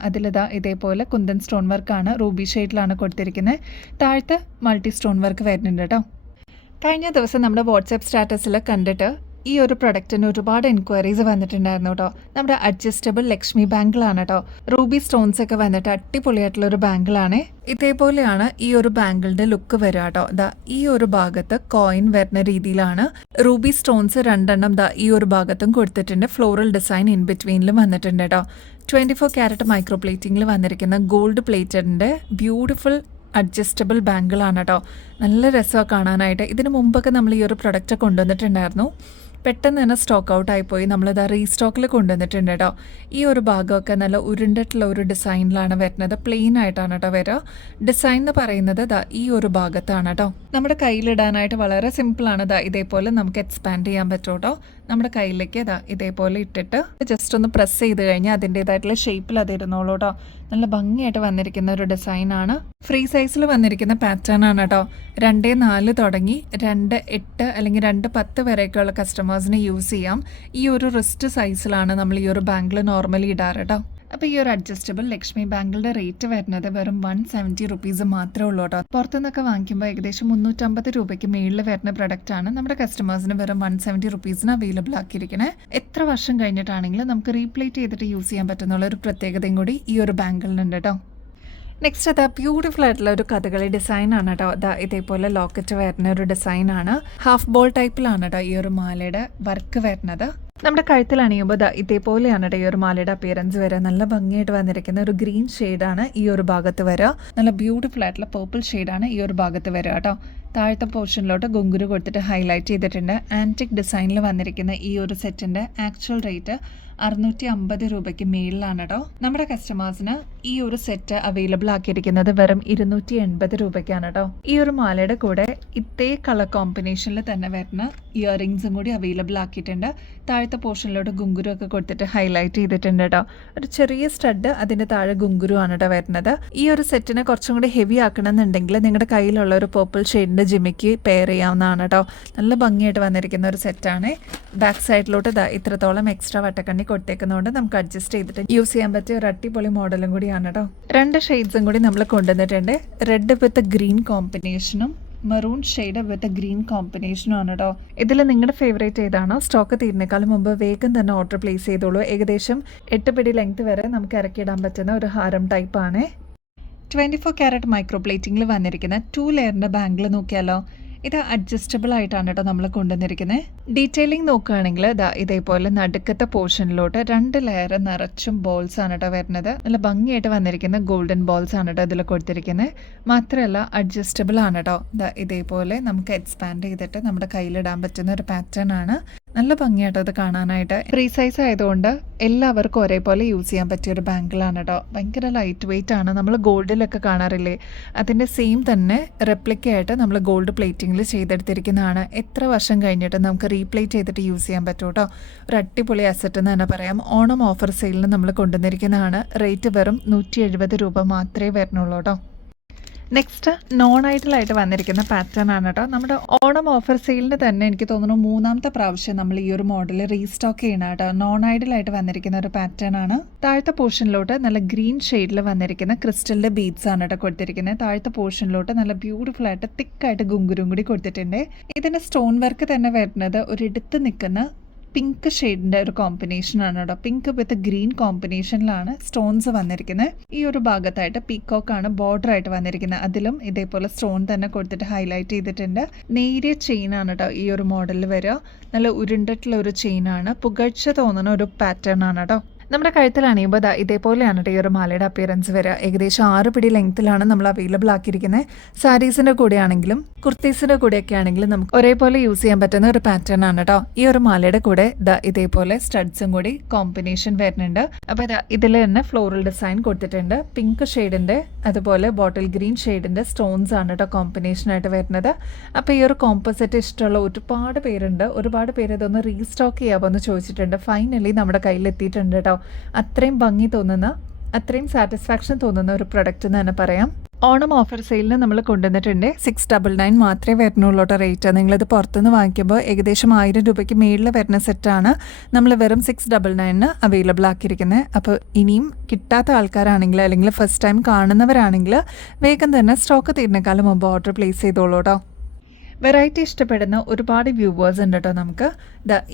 ഇതേപോലെ കുന്തൻ സ്റ്റോൺ വർക്കാണ്, റൂബി ഷെയ്ഡിലാണ് കൊടുത്തിരിക്കുന്നത്. താഴത്ത് മൾട്ടി സ്റ്റോൺ വർക്ക് വരുന്നുണ്ട് കേട്ടോ. കഴിഞ്ഞ ദിവസം നമ്മുടെ വാട്സാപ്പ് സ്റ്റാറ്റസിൽ കണ്ടിട്ട് ഈ ഒരു പ്രൊഡക്റ്റിന് ഒരുപാട് എൻക്വയറീസ് വന്നിട്ടുണ്ടായിരുന്നു കേട്ടോ. നമ്മുടെ അഡ്ജസ്റ്റബിൾ ലക്ഷ്മി ബാങ്കിളാണ് കേട്ടോ. റൂബി സ്റ്റോൺസ് ഒക്കെ വന്നിട്ട് അടിപൊളിയായിട്ടുള്ള ഒരു ബാങ്കിളാണ്. ഇതേപോലെയാണ് ഈ ഒരു ബാങ്കിളിന്റെ ലുക്ക് വരിക കേട്ടോ. ദാ ഈ ഒരു ഭാഗത്ത് കോയിൻ വരുന്ന രീതിയിലാണ് റൂബി സ്റ്റോൺസ് 2 ദാ ഈ ഒരു ഭാഗത്തും കൊടുത്തിട്ടുണ്ട്. ഫ്ലോറൽ ഡിസൈൻ ഇൻ ബിറ്റ്വീനിലും വന്നിട്ടുണ്ട് കേട്ടോ. 24 ക്യാരറ്റ് മൈക്രോ പ്ലേറ്റിംഗിൽ വന്നിരിക്കുന്ന ഗോൾഡ് പ്ലേറ്റഡിന്റെ ബ്യൂട്ടിഫുൾ അഡ്ജസ്റ്റബിൾ ബാങ്കിളാണ് കേട്ടോ. നല്ല രസമാണ് കാണാനായിട്ട്. ഇതിന് മുമ്പൊക്കെ നമ്മൾ ഈ ഒരു പ്രൊഡക്റ്റ് കൊണ്ടുവന്നിട്ടുണ്ടായിരുന്നു. പെട്ടെന്ന് തന്നെ സ്റ്റോക്ക് ഔട്ട് ആയിപ്പോയി. നമ്മളിത് റീസ്റ്റോക്കിൽ കൊണ്ടുവന്നിട്ടുണ്ട് കേട്ടോ. ഈ ഒരു ഭാഗമൊക്കെ നല്ല ഉരുണ്ടിട്ടുള്ള ഒരു ഡിസൈനിലാണ് വരുന്നത്. പ്ലെയിൻ ആയിട്ടാണ് കേട്ടോ വരിക. ഡിസൈൻ എന്ന് പറയുന്നത് ദാ ഈ ഒരു ഭാഗത്താണ് കേട്ടോ. നമ്മുടെ കയ്യിലിടാനായിട്ട് വളരെ സിമ്പിളാണ്. ദാ ഇതേപോലെ നമുക്ക് എക്സ്പാൻഡ് ചെയ്യാൻ പറ്റും കേട്ടോ. നമ്മുടെ കയ്യിലേക്ക് ദാ ഇതേപോലെ ഇട്ടിട്ട് ജസ്റ്റ് ഒന്ന് പ്രസ് ചെയ്ത് കഴിഞ്ഞാൽ അതിൻ്റേതായിട്ടുള്ള ഷേപ്പിൽ അത് ഇരുന്നോളൂ കേട്ടോ. നല്ല ഭംഗിയായിട്ട് വന്നിരിക്കുന്ന ഒരു ഡിസൈനാണ്. ഫ്രീ സൈസിൽ വന്നിരിക്കുന്ന പാറ്റേൺ ആണ് കേട്ടോ. 2-4 തുടങ്ങി 2-8 അല്ലെങ്കിൽ 2-10 വരെയൊക്കെയുള്ള കസ്റ്റമേഴ്സിന് യൂസ് ചെയ്യാം. ഈ ഒരു റിസ്റ്റ് സൈസിലാണ് നമ്മൾ ഈ ഒരു ബാങ്കിൾ നോർമലി ഇടാറ് കേട്ടോ. അപ്പോൾ ഈ ഒരു അഡ്ജസ്റ്റബിൾ ലക്ഷ്മി ബാങ്കിളുടെ റേറ്റ് വരുന്നത് വെറും 170 റുപ്പീസ് മാത്രമേ ഉള്ളൂ കേട്ടോ. പുറത്തുനിന്നൊക്കെ വാങ്ങിക്കുമ്പോൾ ഏകദേശം 350 രൂപയ്ക്ക് മേളിൽ വരുന്ന പ്രൊഡക്റ്റ് ആണ് നമ്മുടെ കസ്റ്റമേഴ്സിന് വെറും 170 റുപ്പീസിന് അവൈലബിൾ ആക്കിയിരിക്കണേ. എത്ര വർഷം കഴിഞ്ഞിട്ടാണെങ്കിലും നമുക്ക് റീപ്ലേറ്റ് ചെയ്തിട്ട് യൂസ് ചെയ്യാൻ പറ്റുന്നുള്ള ഒരു പ്രത്യേകതയും കൂടി ഈ ഒരു ബാങ്കിളിനുണ്ട് കേട്ടോ. നെക്സ്റ്റ് അതാ ബ്യൂട്ടിഫുൾ ആയിട്ടുള്ള ഒരു കഥകളി ഡിസൈൻ ആണ് കേട്ടോ. അതാ ഇതേപോലെ ലോക്കറ്റ് വരുന്ന ഒരു ഡിസൈനാണ്. ഹാഫ് ബോൾ ടൈപ്പിലാണ് കേട്ടോ ഈ ഒരു മാലയുടെ വർക്ക് വരുന്നത്. നമ്മുടെ കഴുത്തിൽ അണിയുമ്പോൾ ഇതേപോലെയാണ് കേട്ടോ ഈ ഒരു മാലയുടെ അപ്പിയറൻസ് വരിക. നല്ല ഭംഗിയായിട്ട് വന്നിരിക്കുന്ന ഒരു ഗ്രീൻ ഷെയ്ഡാണ് ഈ ഒരു ഭാഗത്ത് വരിക. നല്ല ബ്യൂട്ടിഫുൾ ആയിട്ടുള്ള പേർപ്പിൾ ഷെയ്ഡാണ് ഈ ഒരു ഭാഗത്ത് വരിക കേട്ടോ. താഴത്തെ പോർഷനിലോട്ട് ഗുങ്കുരു കൊടുത്തിട്ട് ഹൈലൈറ്റ് ചെയ്തിട്ടുണ്ട്. ആൻറ്റിക് ഡിസൈനിൽ വന്നിരിക്കുന്ന ഈ ഒരു സെറ്റിൻ്റെ ആക്ച്വൽ റേറ്റ് 650 രൂപയ്ക്ക് മേളിലാണ് കേട്ടോ. നമ്മുടെ കസ്റ്റമേഴ്സിന് ഈ ഒരു സെറ്റ് അവൈലബിൾ ആക്കിയിരിക്കുന്നത് വെറും 280 രൂപയ്ക്കാണ് കേട്ടോ. ഈ ഒരു മാലയുടെ കൂടെ ഇതേ കളർ കോമ്പിനേഷനിൽ തന്നെ വരുന്ന ഇയറിങ്സും കൂടി അവൈലബിൾ ആക്കിയിട്ടുണ്ട്. താഴത്തെ പോർഷനിലോട്ട് ഗുങ്കുരു ഒക്കെ കൊടുത്തിട്ട് ഹൈലൈറ്റ് ചെയ്തിട്ടുണ്ട് കേട്ടോ. ഒരു ചെറിയ സ്റ്റഡ് അതിൻ്റെ താഴെ ഗുങ്കുരു ആണ് കേട്ടോ വരുന്നത്. ഈ ഒരു സെറ്റിനെ കുറച്ചും കൂടി ഹെവി ആക്കണമെന്നുണ്ടെങ്കിൽ നിങ്ങളുടെ കയ്യിലുള്ള ഒരു പേർപ്പിൾ ഷെയ്ഡിൻ്റെ ജിമ്മിക്ക് പെയർ ചെയ്യാവുന്നതാണ് കേട്ടോ. നല്ല ഭംഗിയായിട്ട് വന്നിരിക്കുന്ന ഒരു സെറ്റാണ്. ബാക്ക് സൈഡിലോട്ട് ഇത്രത്തോളം എക്സ്ട്രാ വട്ടക്കണ്ണി കൊടുത്തേക്കുന്നതുകൊണ്ട് നമുക്ക് അഡ്ജസ്റ്റ് ചെയ്തിട്ട് യൂസ് ചെയ്യാൻ പറ്റിയ ഒരു അടിപൊളി മോഡലും കൂടിയാണ് കേട്ടോ. 2 ഷെയ്ഡ്സും കൂടി നമ്മൾ കൊണ്ടുവന്നിട്ടുണ്ട്. റെഡ് വിത്ത് ഗ്രീൻ കോമ്പിനേഷനും മെറൂൺ ഷെയ്ഡ് വിത്ത് ഗ്രീൻ കോമ്പിനേഷനും ആണ് കേട്ടോ. ഇതിൽ നിങ്ങളുടെ ഫേവറേറ്റ് ഏതാണോ സ്റ്റോക്ക് തീരുന്നേക്കാളും മുമ്പ് വേഗം തന്നെ ഓർഡർ പ്ലേസ് ചെയ്തോളൂ. ഏകദേശം 8 പിടി ലെങ്ത് വരെ നമുക്ക് ഇറക്കിയിടാൻ പറ്റുന്ന ഒരു ഹാരം ടൈപ്പാണ്. 24 ക്യാരറ്റ് മൈക്രോ പ്ലേറ്റിംഗിൽ വന്നിരിക്കുന്ന 2 ലെയറിൻ്റെ ബാങ്കിൾ നോക്കിയാലോ. ഇത് അഡ്ജസ്റ്റബിൾ ആയിട്ടാണ് കേട്ടോ നമ്മൾ കൊണ്ടുവന്നിരിക്കുന്നത്. ഡീറ്റെയിലിംഗ് നോക്കുകയാണെങ്കിൽ ഇതേപോലെ നടുക്കത്തെ പോർഷനിലോട്ട് 2 ലെയർ നിറച്ചും ബോൾസ് ആണ് കേട്ടോ വരുന്നത്. നല്ല ഭംഗിയായിട്ട് വന്നിരിക്കുന്ന ഗോൾഡൻ ബോൾസ് ആണ് കേട്ടോ ഇതിൽ കൊടുത്തിരിക്കുന്നത്. മാത്രമല്ല അഡ്ജസ്റ്റബിൾ ആണ് കേട്ടോ. ഇതേപോലെ നമുക്ക് എക്സ്പാൻഡ് ചെയ്തിട്ട് നമ്മുടെ കയ്യിലിടാൻ പറ്റുന്ന ഒരു പാറ്റേൺ ആണ്. നല്ല ഭംഗിയായിട്ടോ ഇത് കാണാനായിട്ട്. ഫ്രീ സൈസ് ആയതുകൊണ്ട് എല്ലാവർക്കും ഒരേപോലെ യൂസ് ചെയ്യാൻ പറ്റിയ ഒരു ബാങ്കിളാണ് കേട്ടോ. ഭയങ്കര ലൈറ്റ് വെയിറ്റ് ആണ്. നമ്മൾ ഗോൾഡിലൊക്കെ കാണാറില്ലേ, അതിൻ്റെ സെയിം തന്നെ റെപ്ലിക്കയായിട്ട് നമ്മൾ ഗോൾഡ് പ്ലേറ്റിംഗിൽ ചെയ്തെടുത്തിരിക്കുന്നതാണ്. എത്ര വർഷം കഴിഞ്ഞിട്ട് നമുക്ക് റീപ്ലേറ്റ് ചെയ്തിട്ട് യൂസ് ചെയ്യാൻ പറ്റും കേട്ടോ. ഒരു അടിപൊളി അസറ്റ് എന്ന് തന്നെ പറയാം. ഓണം ഓഫർ സെയിലിന് നമ്മൾ കൊണ്ടുവന്നിരിക്കുന്നതാണ്. റേറ്റ് വെറും 170 രൂപ മാത്രമേ വരുന്നുള്ളൂ കേട്ടോ. നെക്സ്റ്റ് നോൺ ഐഡലായിട്ട് വന്നിരിക്കുന്ന പാറ്റേൺ ആണ് കേട്ടോ. നമ്മുടെ ഓണം ഓഫർ സെയിലിന് തന്നെ എനിക്ക് തോന്നുന്നു 3ാമത്തെ പ്രാവശ്യം നമ്മൾ ഈ ഒരു മോഡൽ റീസ്റ്റോക്ക് ചെയ്യണം കേട്ടോ. നോൺ ഐഡലായിട്ട് വന്നിരിക്കുന്ന ഒരു പാറ്റേൺ ആണ്. താഴത്തെ പോർഷനിലോട്ട് നല്ല ഗ്രീൻ ഷെയ്ഡിൽ വന്നിരിക്കുന്ന ക്രിസ്റ്റലിന്റെ ബീഡ്സ് ആണ് കേട്ടോ കൊടുത്തിരിക്കുന്നത്. താഴത്തെ പോർഷനിലോട്ട് നല്ല ബ്യൂട്ടിഫുൾ ആയിട്ട് തിക്കായിട്ട് ഗുങ്കുരും കൂടി കൊടുത്തിട്ടുണ്ട്. ഇതിന്റെ സ്റ്റോൺ വർക്ക് തന്നെ വരുന്നത് ഒരു എടുത്ത് നിൽക്കുന്ന പിങ്ക് ഷെയ്ഡിൻ്റെ ഒരു കോമ്പിനേഷനാണ് കേട്ടോ. പിങ്ക് വിത്ത് ഗ്രീൻ കോമ്പിനേഷനിലാണ് സ്റ്റോൺസ് വന്നിരിക്കുന്നത്. ഈ ഒരു ഭാഗത്തായിട്ട് പീക്കോക്കാണ് ബോർഡർ ആയിട്ട് വന്നിരിക്കുന്നത്. അതിലും ഇതേപോലെ സ്റ്റോൺ തന്നെ കൊടുത്തിട്ട് ഹൈലൈറ്റ് ചെയ്തിട്ടുണ്ട്. നേരിയ ചെയിനാണ് കേട്ടോ ഈ ഒരു മോഡലിൽ വരിക. നല്ല ഉരുണ്ടിട്ടുള്ള ഒരു ചെയിനാണ്. പുകഴ്ച തോന്നുന്ന ഒരു പാറ്റേൺ ആണ് കേട്ടോ. നമ്മുടെ കഴുത്തിൽ അണിയുമ്പോൾ ഇതേപോലെയാണ് ഈ ഒരു മാലയുടെ അപ്പിയറൻസ് വരിക. ഏകദേശം 6 പിടി ലെങ്ത്തിലാണ് നമ്മൾ അവൈലബിൾ ആക്കിയിരിക്കുന്നത്. സാരീസിൻ്റെ കൂടെ ആണെങ്കിലും കുർത്തീസിൻ്റെ കൂടെയൊക്കെ ആണെങ്കിലും നമുക്ക് ഒരേപോലെ യൂസ് ചെയ്യാൻ പറ്റുന്ന ഒരു പാറ്റേൺ ആണ് കേട്ടോ. ഈ ഒരു മാലയുടെ കൂടെ ഇതേപോലെ സ്റ്റഡ്സും കൂടി കോമ്പിനേഷൻ വരുന്നുണ്ട്. അപ്പോൾ ഇതിൽ തന്നെ ഫ്ലോറൽ ഡിസൈൻ കൊടുത്തിട്ടുണ്ട്. പിങ്ക് ഷെയ്ഡിൻ്റെ അതുപോലെ ബോട്ടിൽ ഗ്രീൻ ഷെയ്ഡിൻ്റെ സ്റ്റോൺസ് ആണ് കേട്ടോ കോമ്പിനേഷനായിട്ട് വരുന്നത്. അപ്പോൾ ഈ ഒരു കോമ്പോസിറ്റ് ഇഷ്ടമുള്ള ഒരുപാട് പേരുണ്ട്. ഒരുപാട് പേര് ഇതൊന്ന് റീസ്റ്റോക്ക് ചെയ്യാമോ എന്ന് ചോദിച്ചിട്ടുണ്ട്. ഫൈനലി നമ്മുടെ കയ്യിൽ എത്തിയിട്ടുണ്ട് കേട്ടോ. അത്രയും ഭംഗി തോന്നുന്ന, അത്രയും സാറ്റിസ്ഫാക്ഷൻ തോന്നുന്ന ഒരു പ്രൊഡക്റ്റ് എന്ന് തന്നെ പറയാം. ഓണം ഓഫർ സെയിലിന് നമ്മൾ കൊണ്ടുവന്നിട്ടുണ്ട്. 699 മാത്രമേ വരുന്നുള്ളൂ കേട്ടോ റേറ്റ്. നിങ്ങളിത് പുറത്തുനിന്ന് വാങ്ങിക്കുമ്പോൾ ഏകദേശം 1000 രൂപയ്ക്ക് മേളിൽ വരുന്ന സെറ്റാണ് നമ്മൾ വെറും 699 അവൈലബിൾ ആക്കിയിരിക്കുന്നത്. അപ്പോൾ ഇനിയും കിട്ടാത്ത ആൾക്കാരാണെങ്കിൽ അല്ലെങ്കിൽ ഫസ്റ്റ് ടൈം കാണുന്നവരാണെങ്കിൽ വേഗം തന്നെ സ്റ്റോക്ക് തീരുന്നേക്കാളും മുമ്പ് ഓർഡർ പ്ലേസ് ചെയ്തോളൂ കേട്ടോ. വെറൈറ്റി ഇഷ്ടപ്പെടുന്ന ഒരുപാട് വ്യൂവേഴ്സ് ഉണ്ട് കേട്ടോ നമുക്ക്.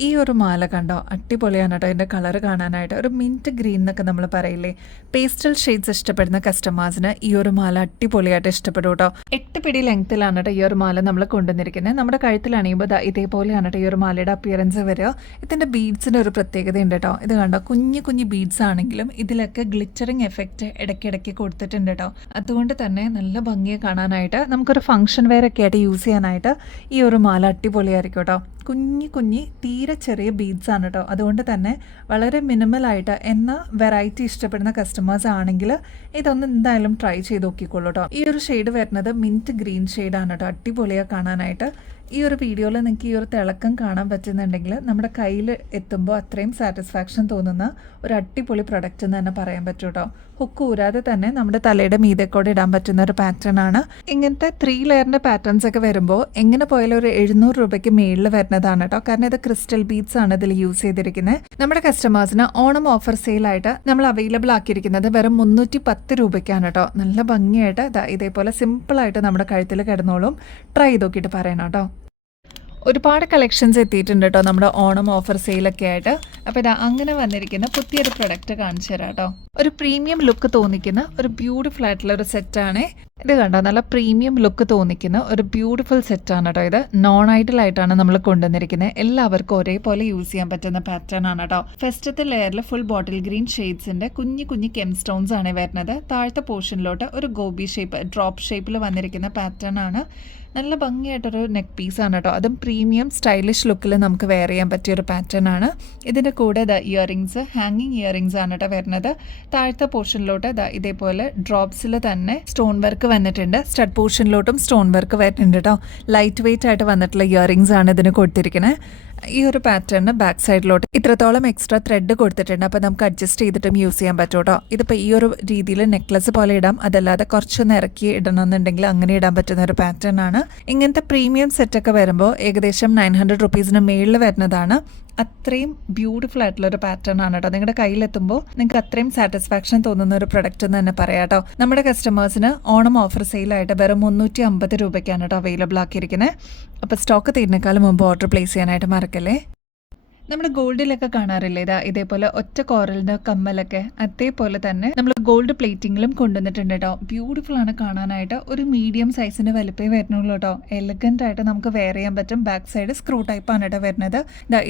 ഈ ഒരു മാല കണ്ടോ, അടിപൊളിയാണ് കേട്ടോ. ഇതിൻ്റെ കളർ കാണാനായിട്ട് ഒരു മിൻറ്റ് ഗ്രീൻ എന്നൊക്കെ നമ്മൾ പറയില്ലേ, പേസ്റ്റൽ ഷെയ്ഡ്സ് ഇഷ്ടപ്പെടുന്ന കസ്റ്റമേഴ്സിന് ഈ ഒരു മാല അടിപൊളിയായിട്ട് ഇഷ്ടപ്പെടും കേട്ടോ. 8 പിടി ലെങ്ത്തിലാണ് കേട്ടോ ഈ ഒരു മാല നമ്മൾ കൊണ്ടുവന്നിരിക്കുന്നത്. നമ്മുടെ കഴുത്തിൽ അണിയുമ്പോൾ ഇതേപോലെയാണ് കേട്ടോ ഈ ഒരു മാലയുടെ അപ്പിയറൻസ് വരിക. ഇതിൻ്റെ ബീഡ്സിൻ്റെ ഒരു പ്രത്യേകത ഉണ്ട് കേട്ടോ. ഇത് കണ്ടോ, കുഞ്ഞു കുഞ്ഞു ബീഡ്സ് ആണെങ്കിലും ഇതിലൊക്കെ ഗ്ലിറ്ററിങ് എഫക്റ്റ് ഇടയ്ക്കിടയ്ക്ക് കൊടുത്തിട്ടുണ്ട് കേട്ടോ. അതുകൊണ്ട് തന്നെ നല്ല ഭംഗിയെ കാണാനായിട്ട് നമുക്കൊരു ഫംഗ്ഷൻ വെയർ ഒക്കെ ആയിട്ട് യൂസ് ചെയ്യാനായിട്ട് ഈ ഒരു മാല അടിപൊളിയായിരിക്കും കേട്ടോ. കുഞ്ഞി തീരെ ചെറിയ ബീഡ്സ് ആണ് കേട്ടോ. അതുകൊണ്ട് തന്നെ വളരെ മിനിമലായിട്ട് എന്ന വെറൈറ്റി ഇഷ്ടപ്പെടുന്ന കസ്റ്റമേഴ്സ് ആണെങ്കിൽ ഇതൊന്ന് എന്തായാലും ട്രൈ ചെയ്ത് നോക്കിക്കോളൂ കേട്ടോ. ഈ ഒരു ഷെയ്ഡ് വരുന്നത് മിൻറ്റ് ഗ്രീൻ ഷെയ്ഡാണ് കേട്ടോ. അടിപൊളിയാണ് കാണാനായിട്ട്. ഈ ഒരു വീഡിയോയിൽ നിങ്ങൾക്ക് ഈ ഒരു തിളക്കം കാണാൻ പറ്റുന്നുണ്ടെങ്കിൽ നമ്മുടെ കയ്യിൽ എത്തുമ്പോൾ അത്രയും സാറ്റിസ്ഫാക്ഷൻ തോന്നുന്ന ഒരു അടിപൊളി പ്രൊഡക്റ്റ് എന്ന് തന്നെ പറയാൻ പറ്റും കേട്ടോ. ഹുക്ക് ഊരാതെ തന്നെ നമ്മുടെ തലയുടെ മീതക്കോടെ ഇടാൻ പറ്റുന്ന ഒരു പാറ്റേൺ ആണ്. ഇങ്ങനത്തെ 3 ലെയറിൻ്റെ പാറ്റേൺസ് ഒക്കെ വരുമ്പോൾ എങ്ങനെ പോയാലും ഒരു 700 രൂപയ്ക്ക് മേളിൽ വരുന്നതാണ് കേട്ടോ. കാരണം ഇത് ക്രിസ്റ്റൽ ബീഡ്സ് ആണ് ഇതിൽ യൂസ് ചെയ്തിരിക്കുന്നത്. നമ്മുടെ കസ്റ്റമേഴ്സിന് ഓണം ഓഫർ സെയിലായിട്ട് നമ്മൾ അവൈലബിൾ ആക്കിയിരിക്കുന്നത് വെറും 310 രൂപയ്ക്കാണ് കേട്ടോ. നല്ല ഭംഗിയായിട്ട് ഇതേപോലെ സിമ്പിളായിട്ട് നമ്മുടെ കഴുത്തിൽ കിടന്നോളും. ട്രൈ ചെയ്ത് നോക്കിയിട്ട് പറയണം കേട്ടോ. ഒരുപാട് കളക്ഷൻസ് എത്തിയിട്ടുണ്ട് കേട്ടോ നമ്മുടെ ഓണം ഓഫർ സെയിലൊക്കെ ആയിട്ട്. അപ്പോൾ അങ്ങനെ വന്നിരിക്കുന്ന പുതിയൊരു പ്രൊഡക്റ്റ് കാണിച്ചു തരാം കേട്ടോ. ഒരു പ്രീമിയം ലുക്ക് തോന്നിക്കുന്ന ഒരു ബ്യൂട്ടിഫുൾ ആയിട്ടുള്ള ഒരു സെറ്റാണ് ഇത്. കണ്ടോ, നല്ല പ്രീമിയം ലുക്ക് തോന്നിക്കുന്ന ഒരു ബ്യൂട്ടിഫുൾ സെറ്റാണ് കേട്ടോ. ഇത് നോൺ ഐഡൽ ആയിട്ടാണ് നമ്മൾ കൊണ്ടുവന്നിരിക്കുന്നത്. എല്ലാവർക്കും ഒരേപോലെ യൂസ് ചെയ്യാൻ പറ്റുന്ന പാറ്റേൺ ആണ് കേട്ടോ. ഫസ്റ്റത്തെ ലെയറിൽ ഫുൾ ബോട്ടിൽ ഗ്രീൻ ഷെയ്ഡ്സിന്റെ കുഞ്ഞു കെം സ്റ്റോൺസ് ആണ് വരുന്നത്. താഴത്തെ പോർഷനിലോട്ട് ഒരു ഗോബി ഷേപ്പ് ഡ്രോപ്പ് ഷേപ്പിൽ വന്നിരിക്കുന്ന പാറ്റേൺ ആണ്. നല്ല ഭംഗിയായിട്ടൊരു നെക്ക് പീസാണ് കേട്ടോ. അതും പ്രീമിയം സ്റ്റൈലിഷ് ലുക്കിൽ നമുക്ക് വെയർ ചെയ്യാൻ പറ്റിയൊരു പാറ്റേൺ ആണ്. ഇതിൻ്റെ കൂടെ ഇയറിങ്സ്, ഹാങ്ങിങ് ഇയറിങ്സ് ആണ് കേട്ടോ വരുന്നത്. താഴത്തെ പോർഷനിലോട്ട് ഇതേപോലെ ഡ്രോപ്സിൽ തന്നെ സ്റ്റോൺ വർക്ക് വന്നിട്ടുണ്ട്. സ്റ്റഡ് പോർഷനിലോട്ടും സ്റ്റോൺ വർക്ക് വരുന്നുണ്ട് കേട്ടോ. ലൈറ്റ് വെയിറ്റ് ആയിട്ട് വന്നിട്ടുള്ള ഇയറിങ്സ് ആണ് ഇതിന് കൊടുത്തിരിക്കുന്നത്. ഈ ഒരു പാറ്റേണിന് ബാക്ക് സൈഡിലോട്ട് ഇത്രത്തോളം എക്സ്ട്രാ ത്രെഡ് കൊടുത്തിട്ടുണ്ട്. അപ്പോൾ നമുക്ക് അഡ്ജസ്റ്റ് ചെയ്തിട്ടും യൂസ് ചെയ്യാൻ പറ്റും കേട്ടോ. ഇതിപ്പോൾ ഈ ഒരു രീതിയിൽ നെക്ലസ് പോലെ ഇടാം, അതല്ലാതെ കുറച്ചൊന്ന് ഇറക്കി ഇടണമെന്നുണ്ടെങ്കിൽ അങ്ങനെ ഇടാൻ പറ്റുന്ന ഒരു പാറ്റേൺ ആണ്. ഇങ്ങനത്തെ പ്രീമിയം സെറ്റൊക്കെ വരുമ്പോൾ ഏകദേശം 900 റുപ്പീസിന് മേളിൽ വരുന്നതാണ്. അത്രയും ബ്യൂട്ടിഫുൾ ആയിട്ടുള്ള ഒരു പാറ്റേൺ ആണ് കേട്ടോ. നിങ്ങളുടെ കയ്യിലെത്തുമ്പോൾ നിങ്ങൾക്ക് അത്രയും സാറ്റിസ്ഫാക്ഷൻ തോന്നുന്ന ഒരു പ്രൊഡക്റ്റ് എന്ന് തന്നെ പറയാം കേട്ടോ. നമ്മുടെ കസ്റ്റമേഴ്സിന് ഓണം ഓഫർ സെയിലായിട്ട് വെറും 350 രൂപയ്ക്കാണ് കേട്ടോ അവൈലബിൾ ആക്കിയിരിക്കുന്നത്. അപ്പോൾ സ്റ്റോക്ക് തീരുന്നേക്കാളും മുമ്പ് ഓർഡർ പ്ലേസ് ചെയ്യാനായിട്ട് മറക്കല്ലേ. നമ്മുടെ ഗോൾഡിലൊക്കെ കാണാറില്ലേ ഇതേപോലെ ഒറ്റ കോറലിൻ്റെ കമ്മലൊക്കെ, അതേപോലെ തന്നെ നമ്മൾ ഗോൾഡ് പ്ലേറ്റിങ്ങിലും കൊണ്ടുവന്നിട്ടുണ്ട് കേട്ടോ. ബ്യൂട്ടിഫുൾ ആണ് കാണാനായിട്ട്. ഒരു മീഡിയം സൈസിൻ്റെ വലിപ്പേ വരുന്നുള്ളൂ കേട്ടോ. എലഗൻ്റ് ആയിട്ട് നമുക്ക് വെയർ ചെയ്യാൻ പറ്റും. ബാക്ക് സൈഡ് സ്ക്രൂ ടൈപ്പാണ് കേട്ടോ വരുന്നത്.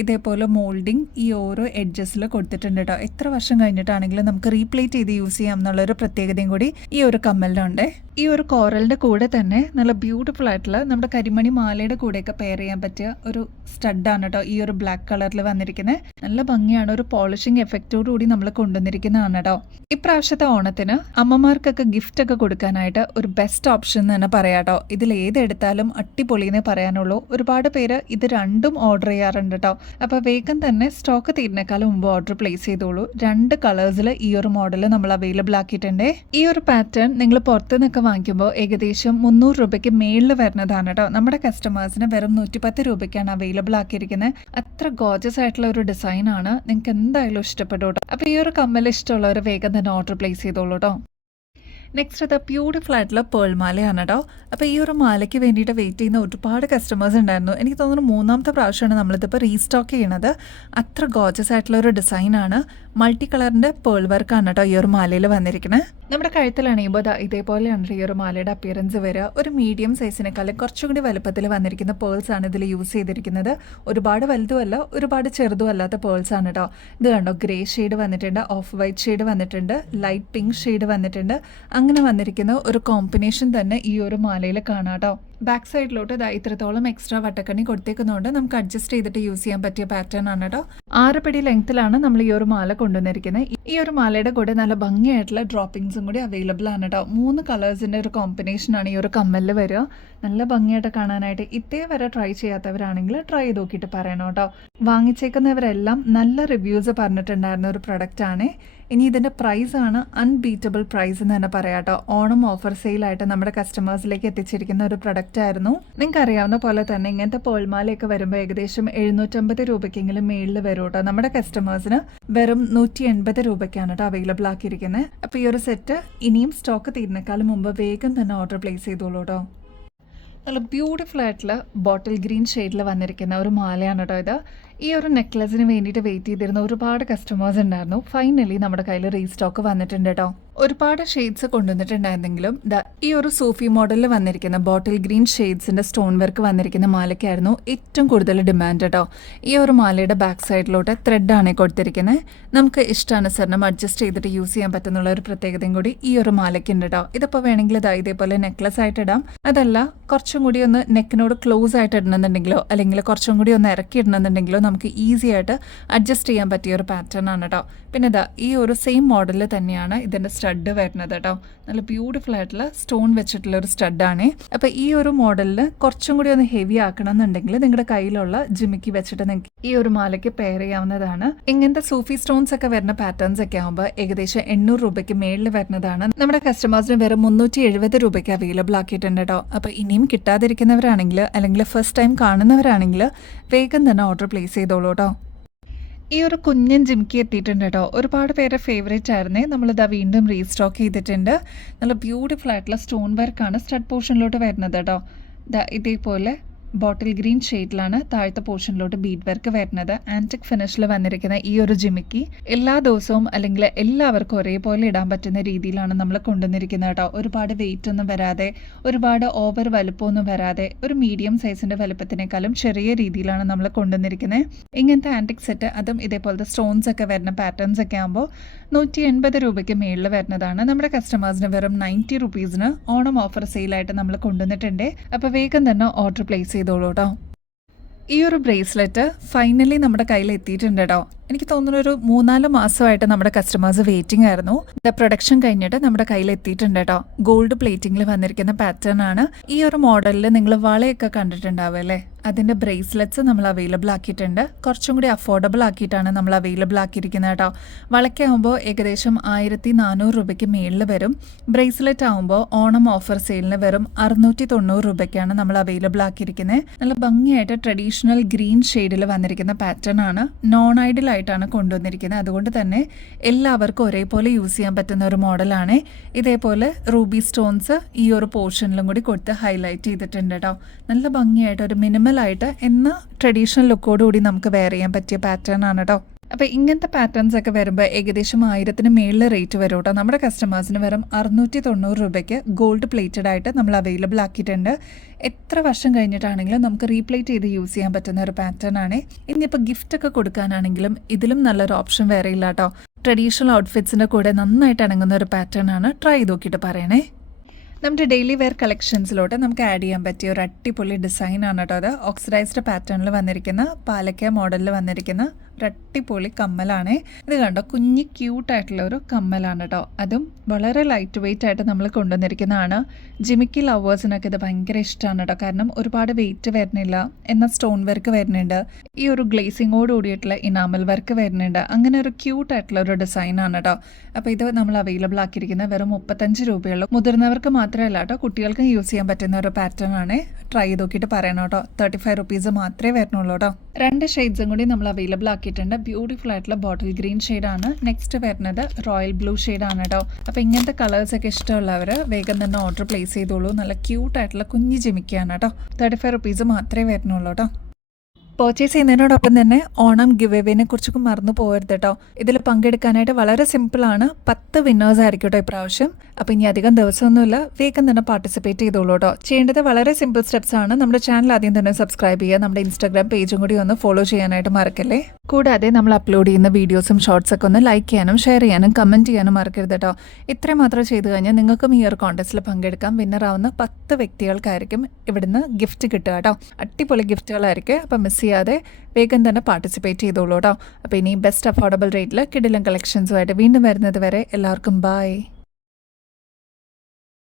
ഇതേപോലെ മോൾഡിങ് ഈ ഓരോ എഡ്ജസിൽ കൊടുത്തിട്ടുണ്ട് കേട്ടോ. എത്ര വർഷം കഴിഞ്ഞിട്ടാണെങ്കിലും നമുക്ക് റീപ്ലേറ്റ് ചെയ്ത് യൂസ് ചെയ്യാം എന്നുള്ളൊരു പ്രത്യേകതയും കൂടി ഈ ഒരു കമ്മലിനുണ്ട്. ഈ ഒരു കോറലിൻ്റെ കൂടെ തന്നെ നല്ല ബ്യൂട്ടിഫുൾ ആയിട്ടുള്ള നമ്മുടെ കരിമണി മാലയുടെ കൂടെയൊക്കെ പെയർ ചെയ്യാൻ പറ്റിയ ഒരു സ്റ്റഡാണ് കേട്ടോ ഈ ഒരു ബ്ലാക്ക് കളറിൽ വന്നിരിക്കുന്നത്. നല്ല ഭംഗിയാണ്. ഒരു പോളിഷിംഗ് എഫക്റ്റോടു കൂടി നമ്മൾ കൊണ്ടുവന്നിരിക്കുന്നതാണ് കേട്ടോ. ഇപ്രാവശ്യത്തെ ഓണത്തിന് അമ്മമാർക്കൊക്കെ ഗിഫ്റ്റ് ഒക്കെ കൊടുക്കാനായിട്ട് ഒരു ബെസ്റ്റ് ഓപ്ഷൻ എന്ന് തന്നെ പറയാം കേട്ടോ. ഇതിൽ ഏതെടുത്താലും അടിപൊളിയെന്നേ പറയാനുള്ളൂ. ഒരുപാട് പേര് ഇത് രണ്ടും ഓർഡർ ചെയ്യാറുണ്ട് കേട്ടോ. അപ്പോൾ വേഗം തന്നെ സ്റ്റോക്ക് തീരുന്നേക്കാളും മുമ്പ് ഓർഡർ പ്ലേസ് ചെയ്തോളൂ. 2 കളേഴ്സിൽ ഈ ഒരു മോഡൽ നമ്മൾ അവൈലബിൾ ആക്കിയിട്ടുണ്ട്. ഈ ഒരു പാറ്റേൺ നിങ്ങൾ പുറത്തു നിന്നൊക്കെ വാങ്ങിക്കുമ്പോൾ ഏകദേശം 300 രൂപയ്ക്ക് മേളിൽ വരുന്നതാണ് കേട്ടോ. നമ്മുടെ കസ്റ്റമേഴ്സിന് വെറും 110 രൂപയ്ക്കാണ് അവൈലബിൾ ആക്കിയിരിക്കുന്നത്. അത്ര ഗോർജസ് ആയിട്ടുള്ള ഒരു ഡിസൈൻ ആണ്. നിങ്ങൾക്ക് എന്തായാലും ഇഷ്ടപ്പെടും കേട്ടോ. അപ്പോൾ ഈ ഒരു കമ്മൽ ഇഷ്ടമുള്ളവർ വേഗം തന്നെ ഓർഡർ പ്ലേസ് ചെയ്തോളൂ കേട്ടോ. നെക്സ്റ്റ് അത് ബ്യൂട്ടിഫുൾ ആയിട്ടുള്ള പേൾ മാലയാണ് കേട്ടോ. അപ്പോൾ ഈ ഒരു മാലയ്ക്ക് വേണ്ടിയിട്ട് വെയിറ്റ് ചെയ്യുന്ന ഒരുപാട് കസ്റ്റമേഴ്സ് ഉണ്ടായിരുന്നു. എനിക്ക് തോന്നുന്നു 3ാമത്തെ പ്രാവശ്യമാണ് നമ്മളിതിപ്പോൾ റീസ്റ്റോക്ക് ചെയ്യണത്. അത്ര ഗോർജസ് ആയിട്ടുള്ള ഒരു ഡിസൈനാണ്. മൾട്ടി കളറിൻ്റെ പേൾ വർക്കാണ് കേട്ടോ ഈ ഒരു മാലയിൽ വന്നിരിക്കുന്നത്. നമ്മുടെ കഴുത്തിൽ അണിയുമ്പോൾ ഇതേപോലെയാണ് ഈ ഒരു മാലയുടെ അപ്പിയറൻസ് വരിക. ഒരു മീഡിയം സൈസിനേക്കാളും കുറച്ചുകൂടി വലുപ്പത്തിൽ വന്നിരിക്കുന്ന പേൾസ് ആണ് ഇതിൽ യൂസ് ചെയ്തിരിക്കുന്നത്. ഒരുപാട് വലുതുമല്ല, ഒരുപാട് ചെറുതും അല്ലാത്ത പേൾസ് ആണ് കേട്ടോ. ഇത് കണ്ടോ, ഗ്രേ ഷെയ്ഡ് വന്നിട്ടുണ്ട്, ഓഫ് വൈറ്റ് ഷെയ്ഡ് വന്നിട്ടുണ്ട്, ലൈറ്റ് പിങ്ക് ഷെയ്ഡ് വന്നിട്ടുണ്ട്. അങ്ങനെ വന്നിരിക്കുന്ന ഒരു കോമ്പിനേഷൻ തന്നെ ഈ ഒരു മാലയിൽ കാണാം കേട്ടോ. ബാക്ക് സൈഡിലോട്ട് ഇത്രത്തോളം എക്സ്ട്രാ വട്ടക്കണ്ണി കൊടുത്തേക്കുന്നതുകൊണ്ട് നമുക്ക് അഡ്ജസ്റ്റ് ചെയ്തിട്ട് യൂസ് ചെയ്യാൻ പറ്റിയ പാറ്റേൺ ആണ് കേട്ടോ. 6 പിടി ലെങ്ത്തിലാണ് നമ്മൾ ഈ ഒരു മാല കൊണ്ടുവന്നിരിക്കുന്നത്. ഈ ഒരു മാലയുടെ കൂടെ നല്ല ഭംഗിയായിട്ടുള്ള ഡ്രോപ്പിംഗ്സും കൂടി അവൈലബിൾ ആണ് കേട്ടോ. 3 കളേഴ്സിൻ്റെ ഒരു കോമ്പിനേഷൻ ആണ് ഈ ഒരു കമ്മലിൽ വരിക. നല്ല ഭംഗിയായിട്ട് കാണാനായിട്ട് ഇതേവരെ ട്രൈ ചെയ്യാത്തവരാണെങ്കിൽ ട്രൈ ചെയ്ത് നോക്കിയിട്ട് പറയണം കേട്ടോ. വാങ്ങിച്ചേക്കുന്നവരെല്ലാം നല്ല റിവ്യൂസ് പറഞ്ഞിട്ടുണ്ടായിരുന്ന ഒരു പ്രൊഡക്റ്റ് ആണ്. ഇനി ഇതിൻ്റെ പ്രൈസാണ് അൺബീറ്റബിൾ പ്രൈസ് എന്ന് തന്നെ പറയാം കേട്ടോ. ഓണം ഓഫർ സെയിലായിട്ട് നമ്മുടെ കസ്റ്റമേഴ്സിലേക്ക് എത്തിച്ചിരിക്കുന്ന ഒരു പ്രൊഡക്റ്റ് ആയിരുന്നു. നിങ്ങൾക്ക് അറിയാവുന്ന പോലെ തന്നെ ഇങ്ങനത്തെ പേൾമാലയൊക്കെ വരുമ്പോൾ ഏകദേശം 750 രൂപയ്ക്കെങ്കിലും മേളിൽ വരും കേട്ടോ. നമ്മുടെ കസ്റ്റമേഴ്സിന് വെറും 180 രൂപയ്ക്കാണ് കേട്ടോ അവൈലബിൾ ആക്കിയിരിക്കുന്നത്. അപ്പോൾ ഈ ഒരു സെറ്റ് ഇനിയും സ്റ്റോക്ക് തീരുന്നേക്കാളും മുമ്പ് വേഗം തന്നെ ഓർഡർ പ്ലേസ് ചെയ്തോളൂ കേട്ടോ. നല്ല ബ്യൂട്ടിഫുൾ ആയിട്ടുള്ള ബോട്ടിൽ ഗ്രീൻ ഷെയ്ഡിൽ വന്നിരിക്കുന്ന ഒരു മാലയാണ് കേട്ടോ ഇത്. ഈ ഒരു നെക്ലസിന് വേണ്ടിയിട്ട് വെയിറ്റ് ചെയ്തിരുന്ന ഒരുപാട് കസ്റ്റമേഴ്സ് ഉണ്ടായിരുന്നു. ഫൈനലി നമ്മുടെ കയ്യിൽ റീസ്റ്റോക്ക് വന്നിട്ടുണ്ട് കേട്ടോ. ഒരുപാട് ഷെയ്ഡ്സ് കൊണ്ടുവന്നിട്ടുണ്ടായിരുന്നെങ്കിലും ഈ ഒരു സൂഫി മോഡലിൽ വന്നിരിക്കുന്ന ബോട്ടിൽ ഗ്രീൻ ഷെയ്ഡ്സിന്റെ സ്റ്റോൺ വർക്ക് വന്നിരിക്കുന്ന മാലയ്ക്കായിരുന്നു ഏറ്റവും കൂടുതൽ ഡിമാൻഡ് കേട്ടോ. ഈ ഒരു മാലയുടെ ബാക്ക് സൈഡിലോട്ട് ത്രെഡാണ് കൊടുത്തിരിക്കുന്നത്. നമുക്ക് ഇഷ്ടാനുസരണം അഡ്ജസ്റ്റ് ചെയ്തിട്ട് യൂസ് ചെയ്യാൻ പറ്റുന്നുള്ള ഒരു പ്രത്യേകതയും കൂടി ഈ ഒരു മാലയ്ക്കുണ്ട് കേട്ടോ. ഇതിപ്പോൾ വേണമെങ്കിൽ ഇതേപോലെ നെക്ലസ് ആയിട്ട് ഇടാം. അതല്ല കുറച്ചും കൂടി ഒന്ന് നെക്കിനോട് ക്ലോസ് ആയിട്ട് ഇടണമെന്നുണ്ടെങ്കിലോ അല്ലെങ്കിൽ കുറച്ചും കൂടി ഒന്ന് ഇറക്കി ഇടണമെന്നുണ്ടെങ്കിലോ നമുക്ക് ഈസി ആയിട്ട് അഡ്ജസ്റ്റ് ചെയ്യാൻ പറ്റിയ ഒരു പാറ്റേൺ ആണ് കേട്ടോ. പിന്നെ ഈ ഒരു സെയിം മോഡലിൽ തന്നെയാണ് ഇതിൻ്റെ സ്റ്റഡ് വരുന്നത് കേട്ടോ. നല്ല ബ്യൂട്ടിഫുൾ ആയിട്ടുള്ള സ്റ്റോൺ വെച്ചിട്ടുള്ള ഒരു സ്റ്റഡാണ്. അപ്പോൾ ഈ ഒരു മോഡലിൽ കുറച്ചും കൂടി ഒന്ന് ഹെവി ആക്കണം എന്നുണ്ടെങ്കിൽ നിങ്ങളുടെ കയ്യിലുള്ള ജിമിക്കി വെച്ചിട്ട് നിങ്ങൾക്ക് ഈ ഒരു മാലയ്ക്ക് പെയർ ചെയ്യാവുന്നതാണ്. ഇങ്ങനത്തെ സൂഫി സ്റ്റോൺസ് ഒക്കെ വരുന്ന പാറ്റേൺസ് ഒക്കെ ആകുമ്പോൾ ഏകദേശം 800 രൂപയ്ക്ക് മേളിൽ വരുന്നതാണ്. നമ്മുടെ കസ്റ്റമേഴ്സിന് വെറും 370 രൂപയ്ക്ക് അവൈലബിൾ ആക്കിയിട്ടുണ്ട് കേട്ടോ. അപ്പോൾ ഇനിയും കിട്ടാതിരിക്കുന്നവരാണെങ്കിൽ അല്ലെങ്കിൽ ഫസ്റ്റ് ടൈം കാണുന്നവരാണെങ്കിൽ വേഗം തന്നെ ഓർഡർ പ്ലേസ് ചെയ്തോളൂ കേട്ടോ. ഈ ഒരു കുഞ്ഞൻ ജിമിക്കി എത്തിയിട്ടുണ്ട് കേട്ടോ. ഒരുപാട് പേരെ ഫേവറേറ്റ് ആയിരുന്നേ. നമ്മളിതാ വീണ്ടും റീസ്റ്റോക്ക് ചെയ്തിട്ടുണ്ട്. നല്ല ബ്യൂട്ടിഫുൾ ആയിട്ടുള്ള സ്റ്റോൺ വർക്കാണ് സ്റ്റഡ് പോർഷനിലോട്ട് വരുന്നത് കേട്ടോ. ഇതേപോലെ ബോട്ടിൽ ഗ്രീൻ ഷെയ്ഡിലാണ് താഴത്തെ പോർഷനിലോട്ട് ബീഡ് വർക്ക് വരുന്നത്. ആൻറ്റിക് ഫിനിഷിൽ വന്നിരിക്കുന്ന ഈ ഒരു ജിമിക്കി എല്ലാ ദിവസവും അല്ലെങ്കിൽ എല്ലാവർക്കും ഒരേപോലെ ഇടാൻ പറ്റുന്ന രീതിയിലാണ് നമ്മൾ കൊണ്ടുവന്നിരിക്കുന്നത് കേട്ടോ. ഒരുപാട് വെയിറ്റ് ഒന്നും വരാതെ, ഒരുപാട് ഓവർ വലുപ്പമൊന്നും വരാതെ, ഒരു മീഡിയം സൈസിൻ്റെ വലുപ്പത്തിനേക്കാളും ചെറിയ രീതിയിലാണ് നമ്മൾ കൊണ്ടുവന്നിരിക്കുന്നത്. ഇങ്ങനത്തെ ആൻറ്റിക് സെറ്റ്, അതും ഇതേപോലത്തെ സ്റ്റോൺസ് ഒക്കെ വരുന്ന പാറ്റേൺസ് ഒക്കെ ആകുമ്പോൾ 180 രൂപയ്ക്ക് മേളിൽ വരുന്നതാണ്. നമ്മുടെ കസ്റ്റമേഴ്സിന് വെറും 90 റുപ്പീസിന് ഓണം ഓഫർ സെയിലായിട്ട് നമ്മൾ കൊണ്ടുവന്നിട്ടുണ്ട്. അപ്പോൾ വേഗം തന്നെ ഓർഡർ പ്ലേസ് ചെയ്തോളൂ കേട്ടോ. ഈ ഒരു ബ്രേസ്ലെറ്റ് ഫൈനലി നമ്മുടെ കയ്യിൽ എത്തിയിട്ടുണ്ട് കേട്ടോ. എനിക്ക് തോന്നുന്നു ഒരു 3-4 മാസമായിട്ട് നമ്മുടെ കസ്റ്റമേഴ്സ് വെയിറ്റിംഗ് ആയിരുന്നു. പ്രൊഡക്ഷൻ കഴിഞ്ഞിട്ട് നമ്മുടെ കയ്യിൽ എത്തിയിട്ടുണ്ട് കേട്ടോ. ഗോൾഡ് പ്ലേറ്റിംഗിൽ വന്നിരിക്കുന്ന പാറ്റേൺ ആണ്. ഈ ഒരു മോഡലിൽ നിങ്ങൾ വളയൊക്കെ കണ്ടിട്ടുണ്ടാവും അല്ലേ, അതിൻ്റെ ബ്രേസ്ലെറ്റ്സ് നമ്മൾ അവൈലബിൾ ആക്കിയിട്ടുണ്ട്. കുറച്ചും കൂടി അഫോർഡബിൾ ആക്കിയിട്ടാണ് നമ്മൾ അവൈലബിൾ ആക്കിയിരിക്കുന്നത് കേട്ടോ. വളയ്ക്കാവുമ്പോൾ ഏകദേശം 1400 രൂപയ്ക്ക് മേളിൽ വരും. ബ്രേസ്ലെറ്റ് ആകുമ്പോൾ ഓണം ഓഫർ സെയിലിന് വെറും 690 രൂപയ്ക്കാണ് നമ്മൾ അവൈലബിൾ ആക്കിയിരിക്കുന്നത്. നല്ല ഭംഗിയായിട്ട് ട്രഡീഷണൽ ഗ്രീൻ ഷെയ്ഡിൽ വന്നിരിക്കുന്ന പാറ്റേൺ ആണ്. നോൺ ഐഡിൽ ആയിട്ടാണ് കൊണ്ടുവന്നിരിക്കുന്നത്. അതുകൊണ്ട് തന്നെ എല്ലാവർക്കും ഒരേപോലെ യൂസ് ചെയ്യാൻ പറ്റുന്ന ഒരു മോഡലാണ്. ഇതേപോലെ റൂബി സ്റ്റോൺസ് ഈ ഒരു പോർഷനിലും കൂടി കൊടുത്ത് ഹൈലൈറ്റ് ചെയ്തിട്ടുണ്ട് കേട്ടോ. നല്ല ഭംഗിയായിട്ട് ഒരു മിനിമലായിട്ട് എന്ന ട്രഡീഷണൽ ലുക്കോടുകൂടി നമുക്ക് വെയർ ചെയ്യാൻ പറ്റിയ പാറ്റേൺ ആണ് കേട്ടോ. അപ്പോൾ ഇങ്ങനത്തെ പാറ്റേൺസ് ഒക്കെ വരുമ്പോൾ ഏകദേശം 1000-ന് മേളിൽ റേറ്റ് വരും കേട്ടോ. നമ്മുടെ കസ്റ്റമേഴ്സിന് വെറും 690 രൂപയ്ക്ക് ഗോൾഡ് പ്ലേറ്റഡ് ആയിട്ട് നമ്മൾ അവൈലബിൾ ആക്കിയിട്ടുണ്ട്. എത്ര വർഷം കഴിഞ്ഞിട്ടാണെങ്കിലും നമുക്ക് റീപ്ലേറ്റ് ചെയ്ത് യൂസ് ചെയ്യാൻ പറ്റുന്ന ഒരു പാറ്റേൺ ആണ്. ഇനിയിപ്പോൾ ഗിഫ്റ്റ് ഒക്കെ കൊടുക്കാനാണെങ്കിലും ഇതിലും നല്ലൊരു ഓപ്ഷൻ വേറെ ഇല്ല കേട്ടോ. ട്രഡീഷണൽ ഔട്ട്ഫിറ്റ്സിൻ്റെ കൂടെ നന്നായിട്ട് ഇണങ്ങുന്ന ഒരു പാറ്റേൺ ആണ്. ട്രൈ ചെയ്ത് നോക്കിയിട്ട് പറയണേ. നമ്മുടെ ഡെയിലി വെയർ കളക്ഷൻസിലോട്ട് നമുക്ക് ആഡ് ചെയ്യാൻ പറ്റിയ ഒരു അടിപൊളി ഡിസൈനാണ് കേട്ടോ. അത് ഓക്സിഡൈസ്ഡ് പാറ്റേണിൽ വന്നിരിക്കുന്ന പാലക്ക മോഡലിൽ വന്നിരിക്കുന്ന ഒരു അടിപൊളി കമ്മലാണ്. ഇത് കണ്ടോ, കുഞ്ഞി ക്യൂട്ടായിട്ടുള്ള ഒരു കമ്മലാണ് കേട്ടോ. അതും വളരെ ലൈറ്റ് വെയിറ്റ് ആയിട്ട് നമ്മൾ കൊണ്ടുവന്നിരിക്കുന്നതാണ്. ജിമിക്കി ലവേഴ്സിനൊക്കെ ഇത് ഭയങ്കര ഇഷ്ടമാണ് കേട്ടോ. കാരണം ഒരുപാട് വെയിറ്റ് വരുന്നില്ല, എന്നാൽ സ്റ്റോൺ വർക്ക് വരുന്നുണ്ട്, ഈ ഒരു ഗ്ലേസിങ്ങോട് കൂടിയിട്ടുള്ള ഇനാമൽ വർക്ക് വരുന്നുണ്ട്. അങ്ങനെ ഒരു ക്യൂട്ടായിട്ടുള്ള ഒരു ഡിസൈനാണ് കേട്ടോ. അപ്പോൾ ഇത് നമ്മൾ അവൈലബിൾ ആക്കിയിരിക്കുന്നത് വെറും 35 രൂപയുള്ളൂ. മുതിർന്നവർക്ക് മാത്രമല്ല കേട്ടോ, കുട്ടികൾക്കും യൂസ് ചെയ്യാൻ പറ്റുന്ന ഒരു പാറ്റേൺ ആണ്. ട്രൈ ചെയ്ത് നോക്കിയിട്ട് പറയണം കേട്ടോ. 35 റുപ്പീസ് മാത്രമേ വരുന്നുള്ളൂ കേട്ടോ. 2 ഷെയ്ഡ്സും കൂടി നമ്മൾ അവൈലബിൾ ആക്കിയിട്ടുണ്ട്. ബ്യൂട്ടിഫുൾ ആയിട്ടുള്ള ബോട്ടിൽ ഗ്രീൻ ഷെയ്ഡാണ്. നെക്സ്റ്റ് വരുന്നത് റോയൽ ബ്ലൂ ഷെയ്ഡാണ് കേട്ടോ. അപ്പോൾ ഇങ്ങനത്തെ കളേഴ്സൊക്കെ ഇഷ്ടമുള്ളവർ വേഗം തന്നെ ഓർഡർ പ്ലേസ് ചെയ്തോളൂ. നല്ല ക്യൂട്ടായിട്ടുള്ള കുഞ്ഞ് ജിമിക്കാണ് കേട്ടോ. 35 റുപ്പീസ് മാത്രമേ വരുന്നുള്ളൂ കേട്ടോ. പർച്ചേസ് ചെയ്യുന്നതിനോടൊപ്പം തന്നെ ഓണം ഗിവ് എവേനെ കുറിച്ചൊക്കെ മറന്നു പോകരുത് കേട്ടോ. ഇതിൽ പങ്കെടുക്കാനായിട്ട് വളരെ സിമ്പിളാണ്. 10 വിന്നേഴ്സ് ആയിരിക്കും കേട്ടോ ഇപ്രാവശ്യം. അപ്പോൾ ഇനി അധികം ദിവസമൊന്നുമില്ല, വേഗം തന്നെ പാർട്ടിസിപ്പേറ്റ് ചെയ്തോളൂ കേട്ടോ. ചെയ്യേണ്ടത് വളരെ സിമ്പിൾ സ്റ്റെപ്സ് ആണ്. നമ്മുടെ ചാനൽ ആദ്യം തന്നെ സബ്സ്ക്രൈബ് ചെയ്യുക. നമ്മുടെ ഇൻസ്റ്റാഗ്രാം പേജും കൂടി ഒന്ന് ഫോളോ ചെയ്യാനായിട്ട് മറക്കല്ലേ. കൂടാതെ നമ്മൾ അപ്ലോഡ് ചെയ്യുന്ന വീഡിയോസും ഷോർട്സൊക്കെ ഒന്ന് ലൈക്ക് ചെയ്യാനും ഷെയർ ചെയ്യാനും കമൻറ്റ് ചെയ്യാനും മറക്കരുത് കേട്ടോ. ഇത്രയും മാത്രം ചെയ്ത് കഴിഞ്ഞാൽ നിങ്ങൾക്കും ഈ ഒരു കോൺടെസ്റ്റിൽ പങ്കെടുക്കാം. വിന്നറാവുന്ന 10 വ്യക്തികൾക്കായിരിക്കും ഇവിടുന്ന് ഗിഫ്റ്റ് കിട്ടുക കേട്ടോ. അടിപൊളി ഗിഫ്റ്റുകളായിരിക്കും. അപ്പം മിസ് ചെയ്യാതെ വേഗം തന്നെ പാർട്ടിസിപ്പേറ്റ് ചെയ്തോളൂ കേട്ടോ. അപ്പോൾ ഇനി ബെസ്റ്റ് അഫോർഡബിൾ റേറ്റിൽ കിടിലൻ കളക്ഷൻസുമായിട്ട് വീണ്ടും വരുന്നത് വരെ എല്ലാവർക്കും ബൈ.